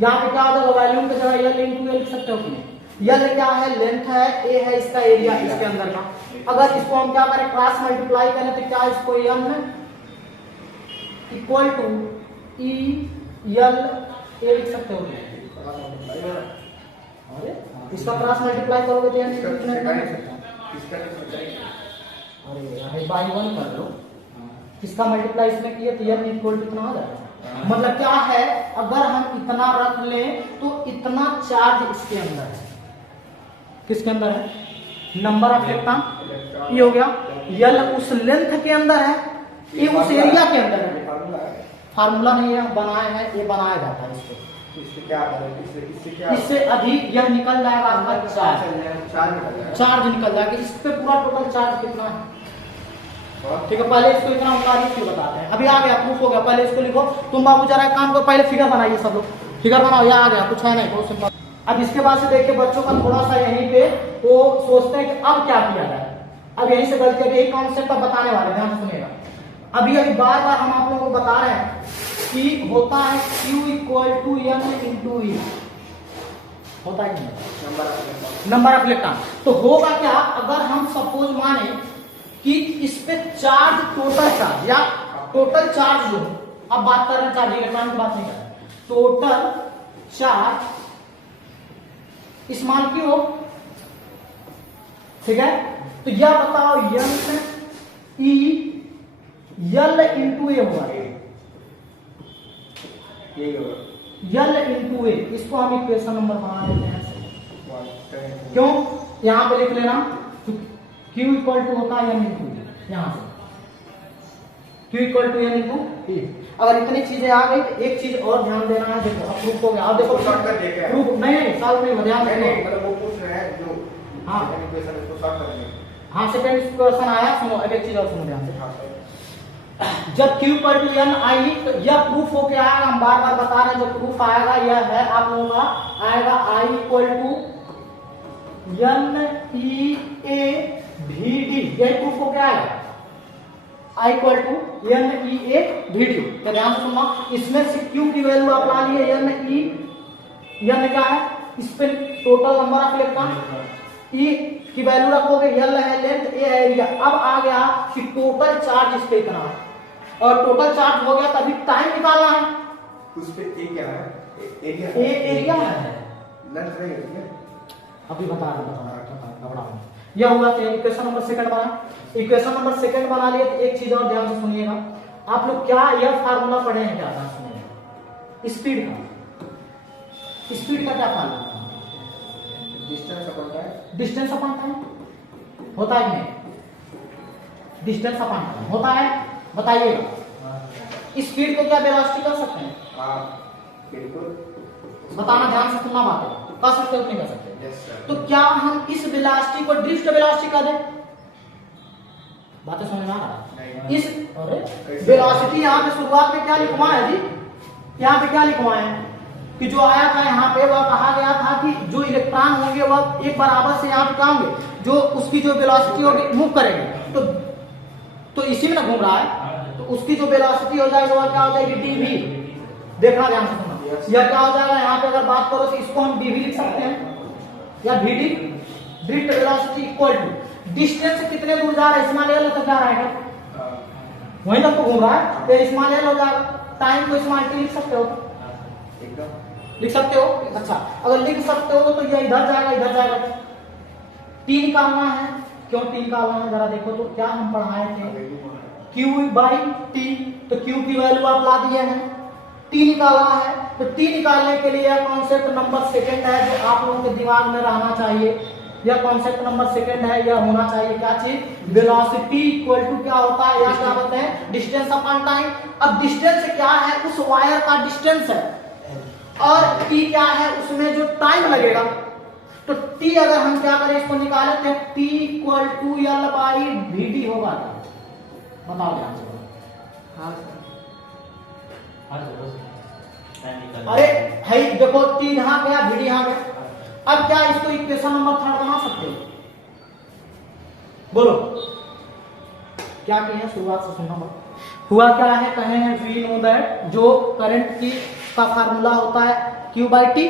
यहाँ पे क्या हो जाएगा वॉल्यूम की जगह L इंटू ए लिख सकते हो कि नहीं। L क्या है, लेंथ है, A है इसका एरिया इसके अंदर का, अगर इसको हम क्या करें क्रॉस मल्टीप्लाई करें तो क्या इसको M equal to E L A लिख सकते हो कि नहीं। अरे इसका क्रॉस मल्टीप्लाई करोगे तो अरे बाई 1 कर लो, इसका मल्टीप्लाई इसमें किया तो L इक्वल टू कितना आ जाएगा, मतलब क्या है अगर हम इतना रख लें तो इतना चार्ज इसके अंदर है, किसके अंदर है, नंबर ऑफ इलेक्ट्रॉन, ये हो गया, यल उस लेंथ के अंदर है, ये उस एरिया के अंदर है, फार्मूला नहीं है बनाया है, ये बनाया जाता है इसको, इससे क्या इससे क्या इससे अधिक यह निकल जाएगा आपका चार्ज, चार्ज निकल जाएगा। चार्ज निकल जाएगा। इस पे पूरा टोटल चार्ज कितना है, और ठीक है। पहले इसको इतना मुताबिक क्यों बताते हैं, अभी आ गया प्रूफ हो गया। पहले इसको लिखो तुम बाबू, जरा एक काम करो, पहले फिगर बनाइए सब लोग, फिगर बनाओ। यह आ गया, कुछ है नहीं, बहुत सिंपल। अब इसके बाद से देखिए बच्चों का थोड़ा सा यहीं पे वो सोचते हैं कि अब क्या किया जाए। अब यहीं से गलती है, यही कॉन्सेप्ट अब बताने वाले, ध्यान से सुनिएगा। अभी बार बार हम आप लोगों को बता रहे हैं कि होता है Q equal to n into e, होता है नंबर ऑफ इलेक्ट्रॉन। तो होगा क्या, अगर हम सपोज माने कि इस पे चार्ज, टोटल चार्ज या टोटल चार्ज जो, अब बात कर रहे हैं चार्ज, इलेक्ट्रॉन की बात नहीं कर रहे, टोटल चार्ज इस मान की हो, ठीक है। तो यह बताओ एन ई यल इंटू ए हुआ, यही होगा। यल इंटू ए, इसको हम इक्वेशन नंबर बना देते हैं। क्यों, यहां पे लिख लेना Q इक्वल टू होता है एन इंटू ए, यहां से Q equal to n into A. अगर इतनी चीजें आ गई तो एक चीज और ध्यान देना है, देखो अब प्रूफ हो गया। अब देखो शॉर्ट कर देंगे, प्रूफ नहीं सॉल्व नहीं, ध्यान नहीं देना। मतलब वो पूछ रहे हैं जो हाँ। इक्वेशन इसको शॉर्ट करेंगे। हाँ, सेकंड क्वेश्चन आया, सुनो अब एक चीज और सुनो ध्यान से। हाँ, जब Q पर टू एन आई, तो यह प्रूफ हो के आएगा, हम बार बार बता रहे हैं, जो प्रूफ आएगा यह है आप लोगों का आएगा I equal to N E A we D, यही प्रूफ हो के आएगा, I equal to N E A we d. तो ध्यान से सुनना, इसमें से Q की वैल्यू आप ला लिए एन ई, एन क्या है, इस पे टोटल नंबर ऑफ इलेक्ट्रॉन, ई की वैल्यू रखोगे, एल है लेंथ, ए है एरिया। अब आ गया कि टोटल चार्ज इस पे इतना है, और टोटल चार्ज हो गया तभी टाइम निकालना है। उस पे ए क्या है, एरिया ए एरिया है, लेंथ नहीं है इसमें। अभी बता रहा हूँ। यह हुआ इक्वेशन नंबर सेकंड बना। इक्वेशन नंबर सेकंड बना लिए, तो एक चीज और ध्यान से सुनिएगा, आप लोग क्या यह फार्मूला पढ़े हैं क्या, ध्यान सुनिएगा। स्पीड का, स्पीड का क्या फार्मूला, डिस्टेंस अपन का है, डिस्टेंस अपॉन टाइम होता है कि नहीं, डिस्टेंस अपॉन टाइम होता है, बताइएगा। स्पीड को क्या वेलोसिटी कर सकते हैं, हाँ बिल्कुल बताना, ध्यान से सुनना बात है, कर सकते हो नहीं कर सकते। Yes sir. तो क्या हम इस वेलोसिटी को ड्रिफ्ट वेलोसिटी कर दें, बातें समझ में आ रहा है। इस अरे वेलोसिटी यहाँ पे शुरुआत में क्या लिखवाए है जी, यहाँ पे क्या लिखवाए हैं कि जो आया था यहाँ पे वह कहा गया था कि जो इलेक्ट्रॉन होंगे वह एक बराबर से यहाँ पे क्या होंगे, जो उसकी जो वेलोसिटी होगी मूव करेंगे, तो इसी में ना घूम रहा है, तो उसकी जो वेलोसिटी हो जाएगी वह क्या हो जाएगी डीवी। देखना ध्यान से सुनना, यह क्या हो जाएगा, यहाँ पे अगर बात करो तो इसको हम डीवी लिख सकते हैं या V D, drift velocity equal to distance से कितने दूर जा रहा है, स्मॉल एल तक जा रहा है, वहीं तक तो घूम रहा है, तो स्मॉल एल हो जाएगा। टाइम को स्मॉल टी लिख सकते हो, एकदम लिख सकते हो। अच्छा, अगर लिख सकते हो तो यह इधर जाएगा, इधर जाएगा। टी निकालना है, क्यों टी निकालना है जरा देखो तो, क्या हम पढ़ाए थे Q बाई टी, तो Q की वैल्यू आप ला दिए हैं, टी निकालना है, तो टी निकालने के लिए यह कॉन्सेप्ट नंबर सेकंड है जो आप लोगों के दिमाग में रहना चाहिए। यह कॉन्सेप्ट नंबर सेकंड है, यह होना चाहिए क्या चीज, वेलोसिटी इक्वल टू क्या होता है, या क्या बोलते हैं, डिस्टेंस अपॉन टाइम। अब डिस्टेंस क्या है, उस वायर का डिस्टेंस है, और टी क्या है, उसमें जो टाइम लगेगा। तो टी अगर हम क्या करें, इसको निकालें तो T equal to L by V D होगा, बताओ ध्यान से। अरे भाई देखो, टी यहाँ गया, वी डी यहाँ गया। अब क्या इसको इक्वेशन नंबर थर्ड बना सकते हो, बोलो क्या किया, शुरुआत से सुनना। हुआ क्या है, कहे हैं वी नो दैट जो करंट की का फार्मूला होता है Q बाई टी,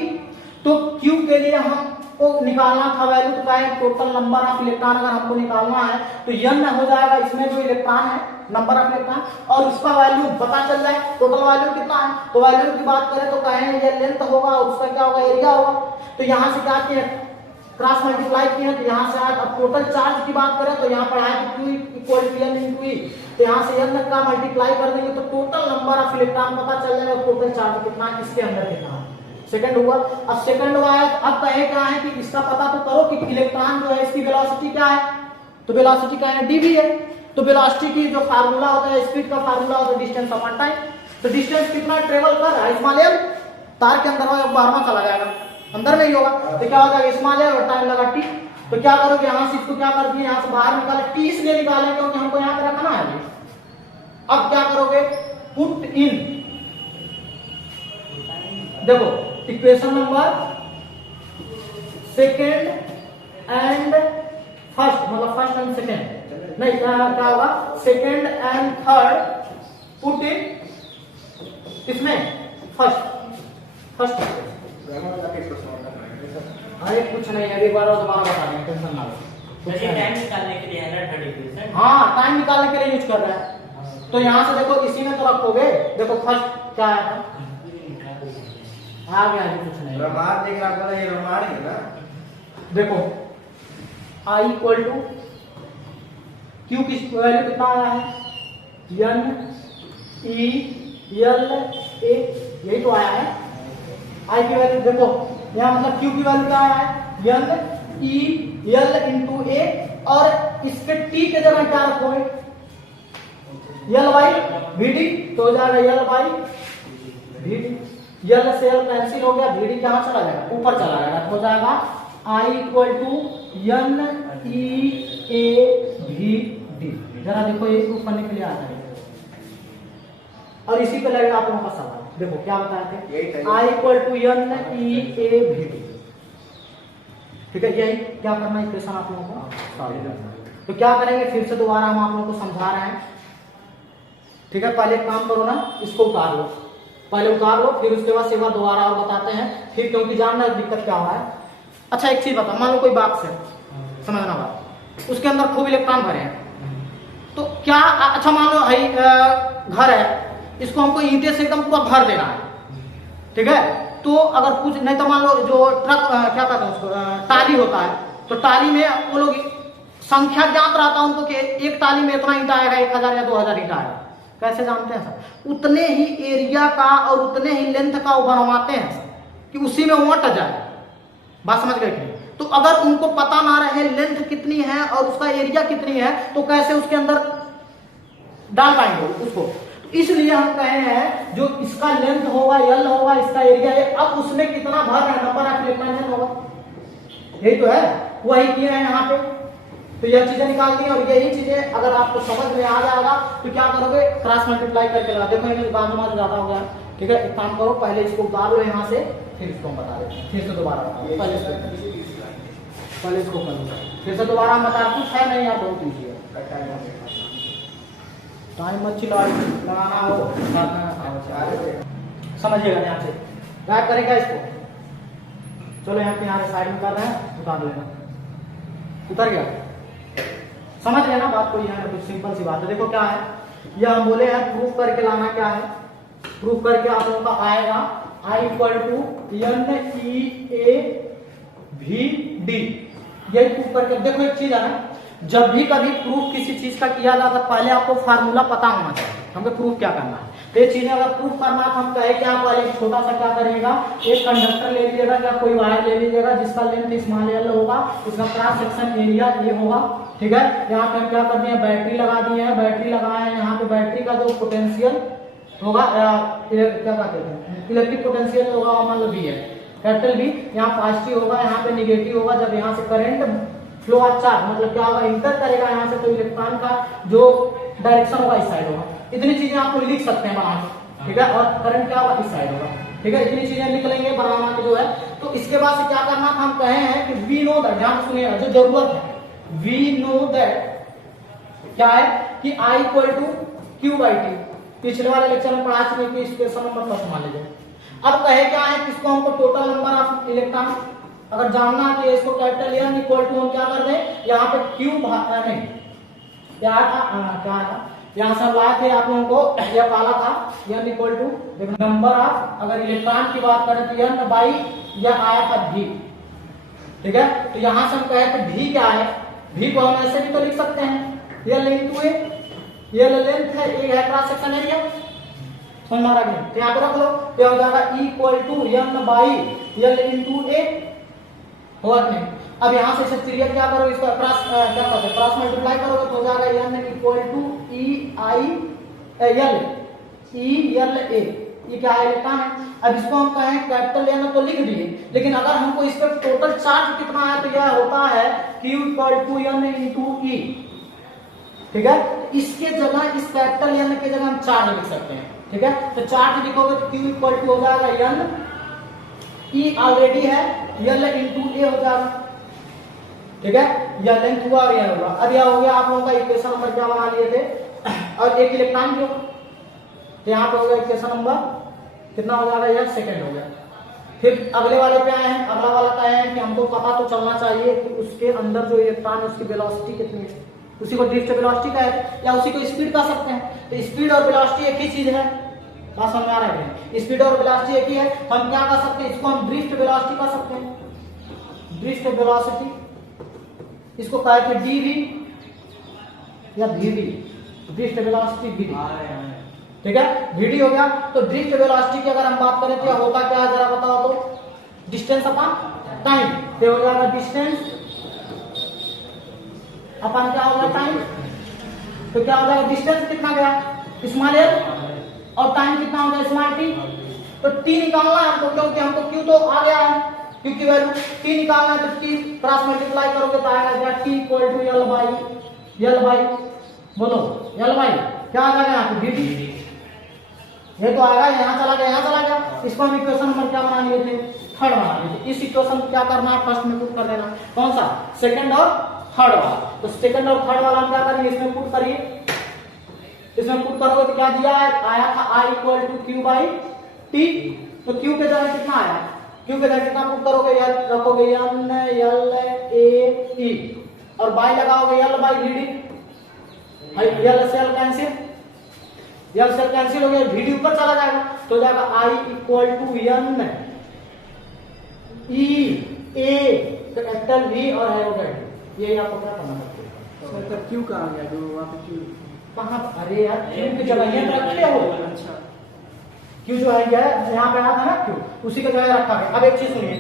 तो Q के लिए हमको निकालना था वैल्यू, तो क्या है टोटल नंबर ऑफ इलेक्ट्रॉन अगर हमको निकालना है तो n हो जाएगा, इसमें जो इलेक्ट्रॉन है नंबर ऑफ इलेक्ट्रॉन, और उसका वैल्यू पता चल जाए टोटल वैल्यू कितना है। तो वैल्यू की बात करें तो कहें ये लेंथ होगा और उसका क्या होगा, एरिया होगा। तो यहाँ से क्या किया, क्रॉस मल्टीप्लाई किया, तो यहाँ से आज अब टोटल चार्ज की बात करें तो यहाँ पढ़ा है Q equal to n into e, तो यहाँ से n का मल्टीप्लाई कर देंगे तो टोटल नंबर ऑफ इलेक्ट्रॉन पता चल जाएगा, टोटल चार्ज कितना है, इसके अंदर कितना है। सेकंड हुआ, अब सेकंड हुआ है, अब कहे क्या है कि इसका पता तो करो कि इलेक्ट्रॉन जो है इसकी वेलोसिटी क्या है, तो वेलोसिटी क्या है, डीवी है। तो वेलोसिटी की जो फार्मूला होता है, स्पीड का फार्मूला होता है डिस्टेंस अपॉन टाइम। तो डिस्टेंस कितना ट्रेवल कर रहा है, स्मॉल एल, तार के अंदर होगा, बाहर में चला जाएगा, अंदर नहीं होगा, तो क्या हो जाएगा, इसमें आ जाएगा, टाइम लगा टी। तो क्या करोगे, यहाँ से इसको क्या कर दिए, यहाँ से बाहर निकाले, टी इसलिए निकाले क्योंकि हमको यहाँ पे रखना है। अब क्या करोगे, पुट इन, देखो equation number second and first, मतलब फर्स्ट एंड सेकेंड नहीं, क्या होगा, second and third put in इसमें फर्स्ट। अरे कुछ नहीं, अभी बार दोबारा बता देंगे, टेंशन ना लो। टाइम निकालने के लिए है ना थर्ड इक्वेशन। हाँ, टाइम निकालने के लिए यूज कर रहा है। तो यहाँ से देखो इसी में तो रखोगे, देखो फर्स्ट क्या आया था, आ गया, कुछ नहीं, रमार देख रहा था, ये रमार है ना। देखो I इक्वल टू क्यू की वैल्यू कितना आया है, एन ई एल ए, यही तो आया है। I की वैल्यू देखो यहाँ, मतलब Q की वैल्यू क्या आया है, एन ई एल इंटू ए, और इसके T के जगह क्या रखोगे, एल बाई वी डी, तो हो जाएगा L by V D, L से एल कैंसिल हो गया, वी डी कहाँ चला जाएगा, ऊपर चला जाएगा, तो हो जाएगा I equal to N E A we D. जरा देखो ये प्रूफ करने के लिए आ जाएगा, और इसी पे लगेगा आप लोगों का सवाल। देखो क्या बताए थे, I equal to N E A we D, ठीक है, यही क्या करना है, इक्वेशन आप लोगों को सॉल्व करना है। तो क्या करेंगे, फिर से दोबारा हम आप लोगों को समझा रहे हैं, ठीक है। पहले एक काम करो ना, इसको उतार लो, पहले उतार लो, फिर उसके बाद सेवा दोबारा और बताते हैं, फिर क्योंकि जानना दिक्कत क्या हो रहा है। अच्छा एक चीज बता, मान लो कोई बॉक्स है, समझना बात, उसके अंदर खूब इलेक्ट्रॉन भरे हैं, तो क्या, अच्छा मान लो घर है, इसको हमको ईंटे से एकदम पूरा भर देना है, ठीक है। तो अगर कुछ नहीं, तो मान लो जो ट्रक क्या कहते हैं उसको, टाली होता है, तो टाली में वो लोग संख्या ज्ञात रहता है उनको कि एक टाली में इतना ईंटा आएगा, 1000 या 2000 ईंटा आएगा। कैसे जानते हैं सर, उतने ही एरिया का और उतने ही लेंथ का वो बनवाते हैं कि उसी में वट जाए, बात समझ गए कि? तो अगर उनको पता ना रहे लेंथ कितनी है और उसका एरिया कितनी है, तो कैसे उसके अंदर डाल पाएंगे उसको। इसलिए हम कहे हैं जो इसका लेंथ होगा एल होगा, इसका एरिया है, अब उसमें कितना भर है, नंबर ऑफ इलेक्ट्रॉन होगा, यही तो है, वही किए हैं यहाँ पे। तो यह चीजें निकाल दी, और यही चीजें अगर आपको समझ में आ जाएगा तो क्या करोगे, क्रॉस मल्टीप्लाई करके लगा, देखो इन्हें बाद में ज्यादा हो गया, ठीक है। एक काम करो, पहले इसको उतार लो यहाँ से, फिर इसको हम बता देते हैं, फिर से दोबारा पहले इसको कर लो, फिर से दोबारा हम बता, कुछ है नहीं, आप बहुत ईजी है, टाइम अच्छी लगाना हो, समझिएगा यहाँ से गायब करेगा इसको। चलो यहाँ पे यहाँ साइड में कर रहे हैं, उतार लेना, उतर गया, समझ गए ना बात को, यहाँ कुछ सिंपल सी बात है। देखो क्या है, यह हम बोले हैं प्रूफ करके लाना, क्या है प्रूफ करके आप लोगों का आएगा, I equal to N E A we D, यही प्रूफ करके। देखो एक चीज है ना, जब भी कभी प्रूफ किसी चीज का किया जाता है, पहले आपको फार्मूला पता होना चाहिए हमको प्रूफ क्या करना है। तो ये चीजें अगर प्रूफ करना है, हम कहे कि आप पहले छोटा सा क्या करिएगा, एक कंडक्टर ले लीजिएगा या कोई वायर ले लीजिएगा जिसका लेंथ स्मॉल एल होगा, उसका क्रॉस सेक्शन एरिया ये होगा, ठीक है। यहाँ पे हम क्या कर दिए, बैटरी लगा दिए हैं, बैटरी लगाए हैं, यहाँ पे बैटरी का जो पोटेंशियल होगा, क्या कहते हैं, इलेक्ट्रिक पोटेंशियल होगा, मान लो भी है कैपिटल भी, यहाँ पॉजिटिव होगा, यहाँ पे निगेटिव होगा। जब यहाँ से करंट फ्लो अच्छा, मतलब क्या होगा, इंटर करेगा यहाँ से, तो इलेक्ट्रॉन का जो डायरेक्शन होगा इस साइड होगा। इतनी चीजें आप लोग लिख सकते हैं बना के, ठीक है। और करंट क्या होगा, इस साइड होगा, ठीक है। इतनी चीजें लिख लेंगे बनाना के जो है। तो इसके बाद से क्या करना था, हम कहे हैं कि वी नो दैट, ध्यान सुनिएगा, जो जरूरत है, वी नो दैट क्या है कि I equal to Q by T, पिछले वाले लेक्चर में पढ़ा चुके कि इक्वेशन नंबर फर्स्ट मान लीजिए। अब कहे क्या है, किसको हमको टोटल नंबर ऑफ इलेक्ट्रॉन अगर जानना है, इसको कैपिटल एन इक्वल टू हम क्या कर दें, यहाँ पे क्यू नहीं क्या था, यहाँ से लाए थे आप लोगों को, यह काला था, N equal to number of, अगर इलेक्ट्रॉन की बात करें तो एन बाई यह आया था भी, ठीक है। तो यहाँ से हम कहे थे भी क्या है, भी को हम ऐसे भी तो लिख सकते हैं, यह लेंथ है, ये लेंथ है, ये है क्रॉस सेक्शन एरिया, समझ में आ रहा है। तो यहाँ पे रख लो, तो हो जाएगा E equal to n by L into A, होगा नहीं। अब यहाँ से त्रिज्या क्या करो, इसका क्रॉस क्या कहते हैं, क्रॉस मल्टीप्लाई करोगे तो हो जाएगा N equal to E I L E L A, ये क्या है, इलेक्ट्रॉन है। अब इसको हम कहें कैपिटल एन तो लिख दिए, लेकिन अगर हमको इस पर टोटल चार्ज कितना है तो यह होता है Q equal to N into E। ठीक है, इसके जगह इस कैपिटल एन के जगह हम चार्ज लिख सकते हैं। ठीक है, तो चार्ज लिखोगे तो Q इक्वल टू हो जाएगा N, E ऑलरेडी है, L इंटू ए हो जाएगा। ठीक है, यह लेंथ हुआ और यह होगा। अब यह हो गया आप लोगों का इक्वेशन नंबर क्या बना लिए थे, और एक इलेक्ट्रॉन जो तो यहाँ पे हो गया इक्वेशन नंबर कितना हो जाएगा, यह सेकंड हो गया। फिर अगले वाले पे आए हैं, अगला वाला क्या है कि हमको पता तो चलना चाहिए कि उसके अंदर जो इलेक्ट्रॉन है उसकी वेलोसिटी कितनी है। उसी को ड्रिफ्ट वेलोसिटी कहते हैं या उसी को स्पीड कह सकते हैं। तो स्पीड और वेलोसिटी एक ही चीज है, बात समझ आ रहा है, स्पीड और वेलोसिटी एक ही है। हम क्या कर सकते हैं, इसको हम ड्रिफ्ट वेलोसिटी कह सकते हैं, ड्रिफ्ट वेलोसिटी। इसको कहा कि डीवी या वीडी, ड्रिफ्ट वेलोसिटी वीडी। ठीक है, वीडी हो गया। तो ड्रिफ्ट वेलोसिटी की अगर हम बात करें तो होता क्या है जरा बताओ तो, डिस्टेंस अपॉन टाइम। तो हो जाएगा डिस्टेंस अपॉन क्या होगा, टाइम। तो क्या हो जाएगा, डिस्टेंस कितना गया स्मॉल एल और टाइम कितना हो गया स्मॉल टी। तो टी निकालना है हमको, क्योंकि हमको क्यू तो आ गया है, क्यू की वैल्यू टी निकालना है। तो टी क्रॉस मल्टीप्लाई करोगे तो आएगा T equal to L by बोलो एल बाई क्या आ जाएगा यहाँ पे डी। ये तो आएगा, यहाँ चला गया, यहाँ चला गया। इसको हम इक्वेशन नंबर क्या बना लिए थे, थर्ड बना लिए थे। इस इक्वेशन को क्या करना है, फर्स्ट में पुट कर देना। कौन सा, सेकंड और थर्ड वाला। तो सेकंड और थर्ड वाला हम क्या करेंगे, इसमें पुट करिए। इसमें पुट करोगे तो क्या दिया है, आया था I equal to Q by T. तो क्यू के जगह कितना आया, क्यू के जगह कितना पुट करोगे, रखोगे एन एल ए ई और बाई लगाओगे L by V D. L से एल कैंसिल, एल से कैंसिल हो गया, वी डी ऊपर चला जाएगा तो जाएगा I equal to N E A capital V और है हो गया। ये आपको क्या करना है, सर क्यू कहाँ गया, जो वहाँ पे क्यू कहाँ, अरे यार क्यू की जगह ये रखे हो। अच्छा, क्यू जो है यहाँ पे आया था ना क्यू, उसी के जगह रखा है। अब एक चीज सुनिए,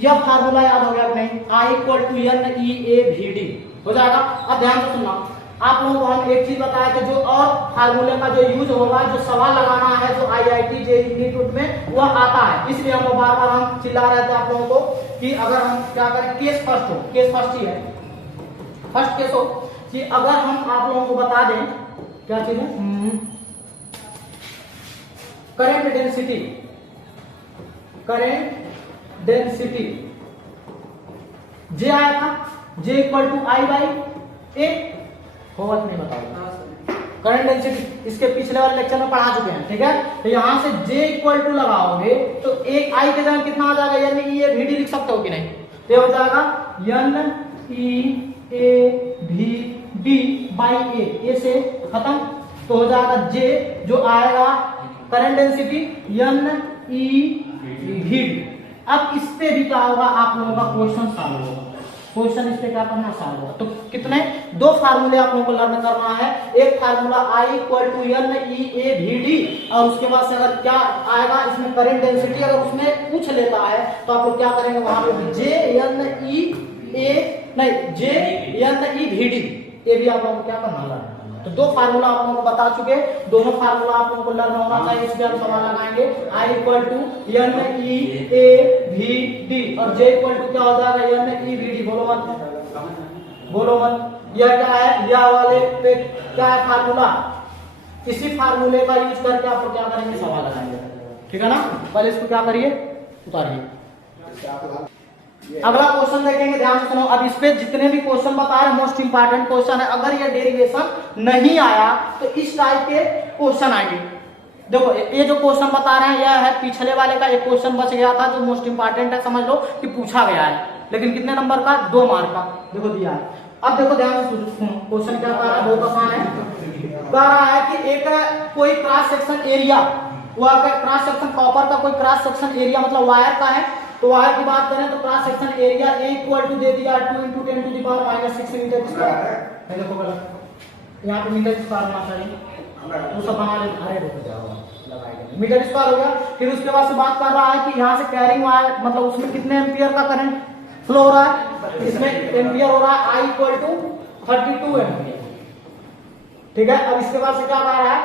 यह फार्मूला याद हो गया कि नहीं, I equal to N E A we D हो जाएगा। अब ध्यान से सुनना, आप लोगों को हम एक चीज बताया कि जो और फार्मूले का जो यूज होगा, जो सवाल लगाना है, जो IIT जेईई नीट में वह आता है। इसलिए हम बार बार हम चिल्ला रहे थे आप लोगों को कि अगर हम क्या करें, केस फर्स्ट हो, केस फर्स्ट ही है, फर्स्ट केस हो कि अगर हम आप लोगों को बता दें क्या चीज है, करेंट डेंसिटी, करेंट डेंसिटी जे आया था, J equal to I by ए, होगा नहीं बताओ। करंट डेंसिटी इसके पिछले वाले लेक्चर में पढ़ा चुके हैं। ठीक है, तो यहां से जे इक्वल टू लगाओगे तो एक आई के जगह कितना आ जाएगा, यानी ये वी डी लिख सकते हो कि नहीं, तो हो जाएगा n E A we d by A से खत्म। तो हो जाएगा जे जो आएगा current density n E V d. अब इस पे भी क्या होगा, आप लोगों का क्वेश्चन सॉल्व होगा, क्वेश्चन इस पे क्या करना सॉल्व होगा। तो कितने, दो फार्मूले आप लोगों को लर्न करना है। एक formula I equal to N E A we D, और उसके बाद से अगर क्या आएगा इसमें करंट डेंसिटी, अगर उसमें पूछ लेता है तो आप लोग क्या करेंगे, वहां पे जे एन ई ए नहीं J N E V D, ये भी आप लोगों को क्या करना लर्न। तो दो फार्मूला आप लोगों को बता चुके, दोनों फार्मूला आप लोगों को लर्न होना चाहिए। इस पे हम सवाल लगाएंगे I equal to N E A we D और J इक्वल टू क्या हो जाएगा, एन ई वी डी। बोलो मत, बोलो मत, यह क्या है, यह वाले पे क्या है फार्मूला, इसी फार्मूले का यूज करके आप लोग क्या करेंगे, सवाल लगाएंगे। ठीक है ना, पहले इसको क्या करिए, उतारिए। अगला क्वेश्चन देखेंगे, ध्यान से सुनो। अब इस पे जितने भी क्वेश्चन बता रहे मोस्ट इंपॉर्टेंट क्वेश्चन है। अगर ये डेरिवेशन नहीं आया तो इस टाइप के क्वेश्चन आएंगे। देखो ये जो क्वेश्चन बता रहे हैं यह है, पिछले वाले का एक क्वेश्चन बच गया था जो मोस्ट इंपॉर्टेंट है, समझ लो कि पूछा गया है, लेकिन कितने नंबर का, 2 मार्क का। देखो दिया है। अब देखो ध्यान से सुनो, क्वेश्चन क्या कह रहा है, बहुत आसान है। कह रहा है कि एक कोई क्रॉस सेक्शन एरिया, वह क्रॉस सेक्शन कॉपर का कोई क्रॉस सेक्शन एरिया मतलब वायर का है। तो वायर की बात करें तो cross section area A equal to दे दिया 2 × 10⁻⁻⁶ मीटर स्क्वायर। देखो गलत, यहाँ पे मीटर स्क्वायर होना चाहिए, वो सब बना ले, अरे रुक जाओ, लगाएंगे मीटर स्क्वायर हो गया। फिर उसके बाद से बात कर रहा है कि यहाँ से कैरिंग वायर मतलब उसमें कितने एम्पियर का करंट फ्लो हो रहा है, इसमें एम्पियर हो रहा है I इक्वल टू 32 एम्पियर। ठीक है, अब इसके बाद से क्या कह रहा है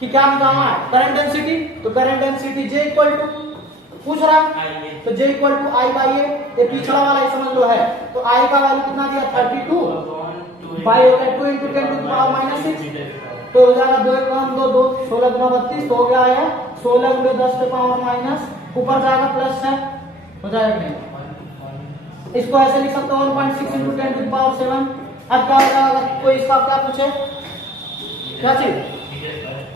कि कि क्या निकालना है, करंट डेंसिटी। तो current density J equal to पूछ रहा है, तो J equal to I by A, ये पिछला वाला ही समझ लो है। तो I का वैल्यू कितना दिया 32 बाई होगा 2 × 10 टू द पावर -6, तो हो जाएगा 2 × 1 2 2 16 × 32, तो हो गया है 16 × 10 टू द पावर माइनस, ऊपर जाएगा प्लस है, हो जाएगा नहीं। इसको ऐसे लिख सकते हो 1.6 × 10 टू द पावर 7। अब क्या होगा अगर कोई इसका क्या पूछे, क्या चीज,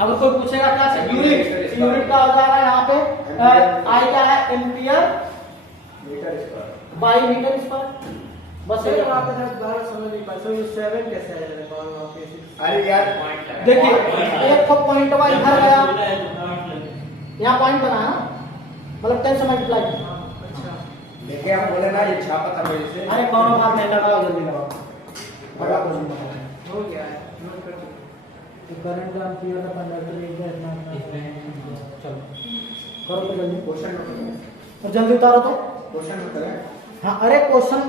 अगर कोई पूछेगा क्या चीज यूनिट, यूनिट का हो जाएगा यहाँ पे I क्या है एम्पियर बाई मीटर स्क्वायर, बस सर ये वहाँ पे शायद बाहर समझ नहीं पाया, सर ये 7 कैसे आ जाएगा पावर वहाँ पे 6? अरे यार देखिए एक पॉइंट वाइज इधर गया, यहाँ पॉइंट बना है ना, मतलब 10 से मल्टीप्लाई। अच्छा लेके हम बोले ना ये छापा था मेरे से। अरे कौन बात नहीं, लगाओ जल्दी लगाओ, बड़ा क्वेश्चन बताओ। हो गया है, नोट कर दो। तो करंट का एम्पियर का कंडक्टर लिख दिया इतना, चलो करो तो जल्दी, क्वेश्चन नोट करें, और जल्दी उतारो तो। क्वेश्चन नोट करें। हाँ अरे क्वेश्चन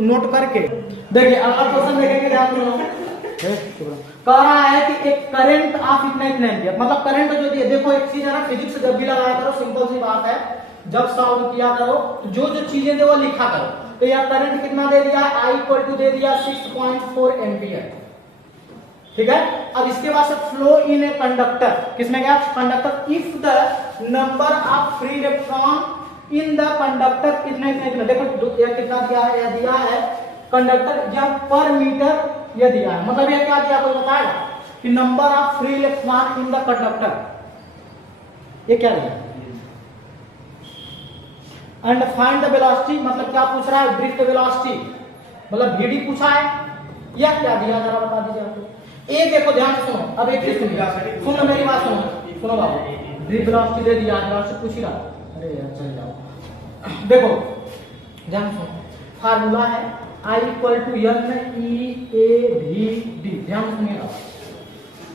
नोट करके देखिए, अगला क्वेश्चन देखेंगे ध्यान दो। कह रहा है कि एक करंट आप इतना इतना एम्पियर, मतलब करंट जो दिया, देखो एक चीज है ना, फिजिक्स जब भी लगाया करो सिंपल सी बात है, जब सॉल्व किया करो तो जो जो चीजें दे वो लिखा करो। तो यह करंट कितना दे दिया, I इक्वल टू दे दिया 6.4 एम्पियर, ठीक है। अब इसके बाद से फ्लो इन ए कंडक्टर, किसमें क्या conductor, if the number of free electron in the conductor इतना इतना इतना, देखो यह कितना दिया है, यह दिया है कंडक्टर जब पर मीटर यह दिया है, मतलब यह क्या दिया कोई बताएगा कि number of free electron in the conductor, ये क्या दिया, एंड फाइंड द वेलोसिटी, मतलब क्या पूछ रहा है, ड्रिफ्ट वेलोसिटी, मतलब vd पूछा है, या क्या दिया जरा बता दीजिए आपको। एक देखो ध्यान से सुनो, अब एक चीज सुनो मेरी बात सुनो, सुनो बाबू, ड्रिफ्ट वेलोसिटी दे दिया, वेलोसिटी पूछ ही रहा, अरे यार चल जाओ, देखो ध्यान सुनो, फार्मूला है I इक्वल टू NEAVD, ध्यान सुनिएगा,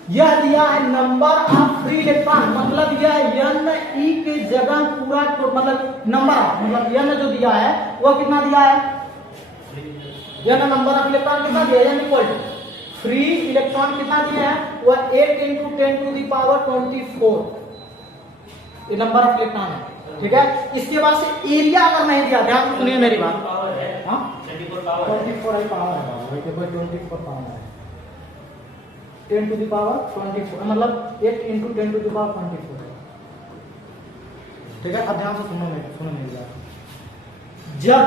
यह दिया है नंबर ऑफ फ्री इलेक्ट्रॉन, मतलब यह Ne के जगह पूरा तो मतलब नंबर, मतलब N जो दिया है वो कितना दिया है, N नंबर ऑफ इलेक्ट्रॉन कितना दिया है, N equal to free electron कितना दिया है, वो 8 × 10 टू द पावर 24, ये नंबर ऑफ इलेक्ट्रॉन है, ठीक है। इसके बाद से एरिया अगर नहीं दिया, ध्यान सुनिए मेरी बात, हाँ 24 पावर है, 24 पावर है, 10 टू द पावर 24, मतलब 8 × 10 टू द पावर 24, ठीक है। अब ध्यान से सुनो मेरी बात, जब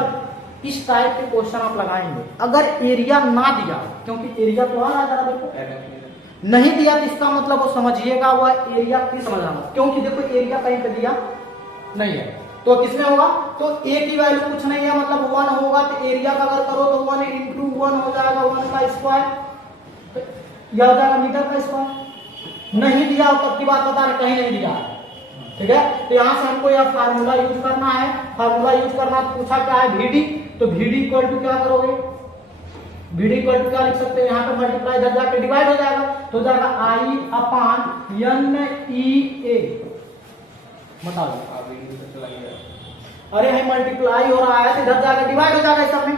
इस टाइप के क्वेश्चन आप लगाएंगे, अगर एरिया ना दिया, क्योंकि एरिया तो आ रहा है, देखो नहीं दिया तो इसका मतलब वो समझिएगा वो एरिया किस समझना, क्योंकि देखो एरिया कहीं पे दिया नहीं है, तो किसमें होगा, तो ए की वैल्यू कुछ नहीं है, मतलब 1 होगा, तो एरिया का अगर करो तो 1 × 1 हो जाएगा 1 का स्क्वायर, यह हो जाएगा मीटर का स्क्वायर, नहीं दिया तब की बात बता रहे, कहीं नहीं दिया, ठीक है। तो यहां से हमको यह फार्मूला यूज करना है, फार्मूला यूज करना, पूछा क्या है VD, तो VD इक्वल टू क्या करोगे, VD इक्वल टू क्या लिख सकते हैं, यहाँ पे मल्टीप्लाई इधर जाके डिवाइड हो जाएगा, तो हो जाएगा I/NEA, बताओ, अरे है मल्टीप्लाई हो रहा है तो इधर जाके डिवाइड हो जाएगा इस सब में,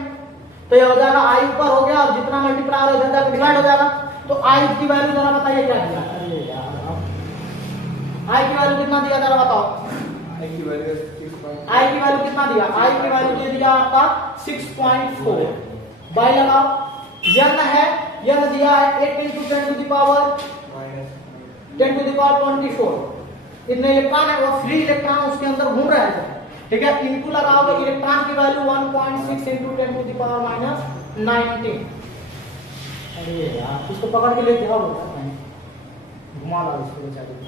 तो ये हो जाएगा I ऊपर हो गया और जितना मल्टीप्लाई हो रहा है इधर जाके डिवाइड हो जाएगा, तो I की वैल्यू जरा बताइए क्या दिया, अरे यार I की वैल्यू कितना दिया जरा बताओ, I की वैल्यू कितना दिया, I की वैल्यू दे दिया आपका 6.4, बाई लगाओ, N है, N दिया है 8 × 10 टू द पावर 24, इतने इलेक्ट्रॉन है, वो फ्री इलेक्ट्रॉन उसके अंदर घूम रहा है, ठीक है। इनटू लगाओगे इलेक्ट्रॉन की वैल्यू 1.6 × 10 टू द पावर -19, अरे यार इसको पकड़ के लेके आओ, घुमा लो इसको बेचारे को,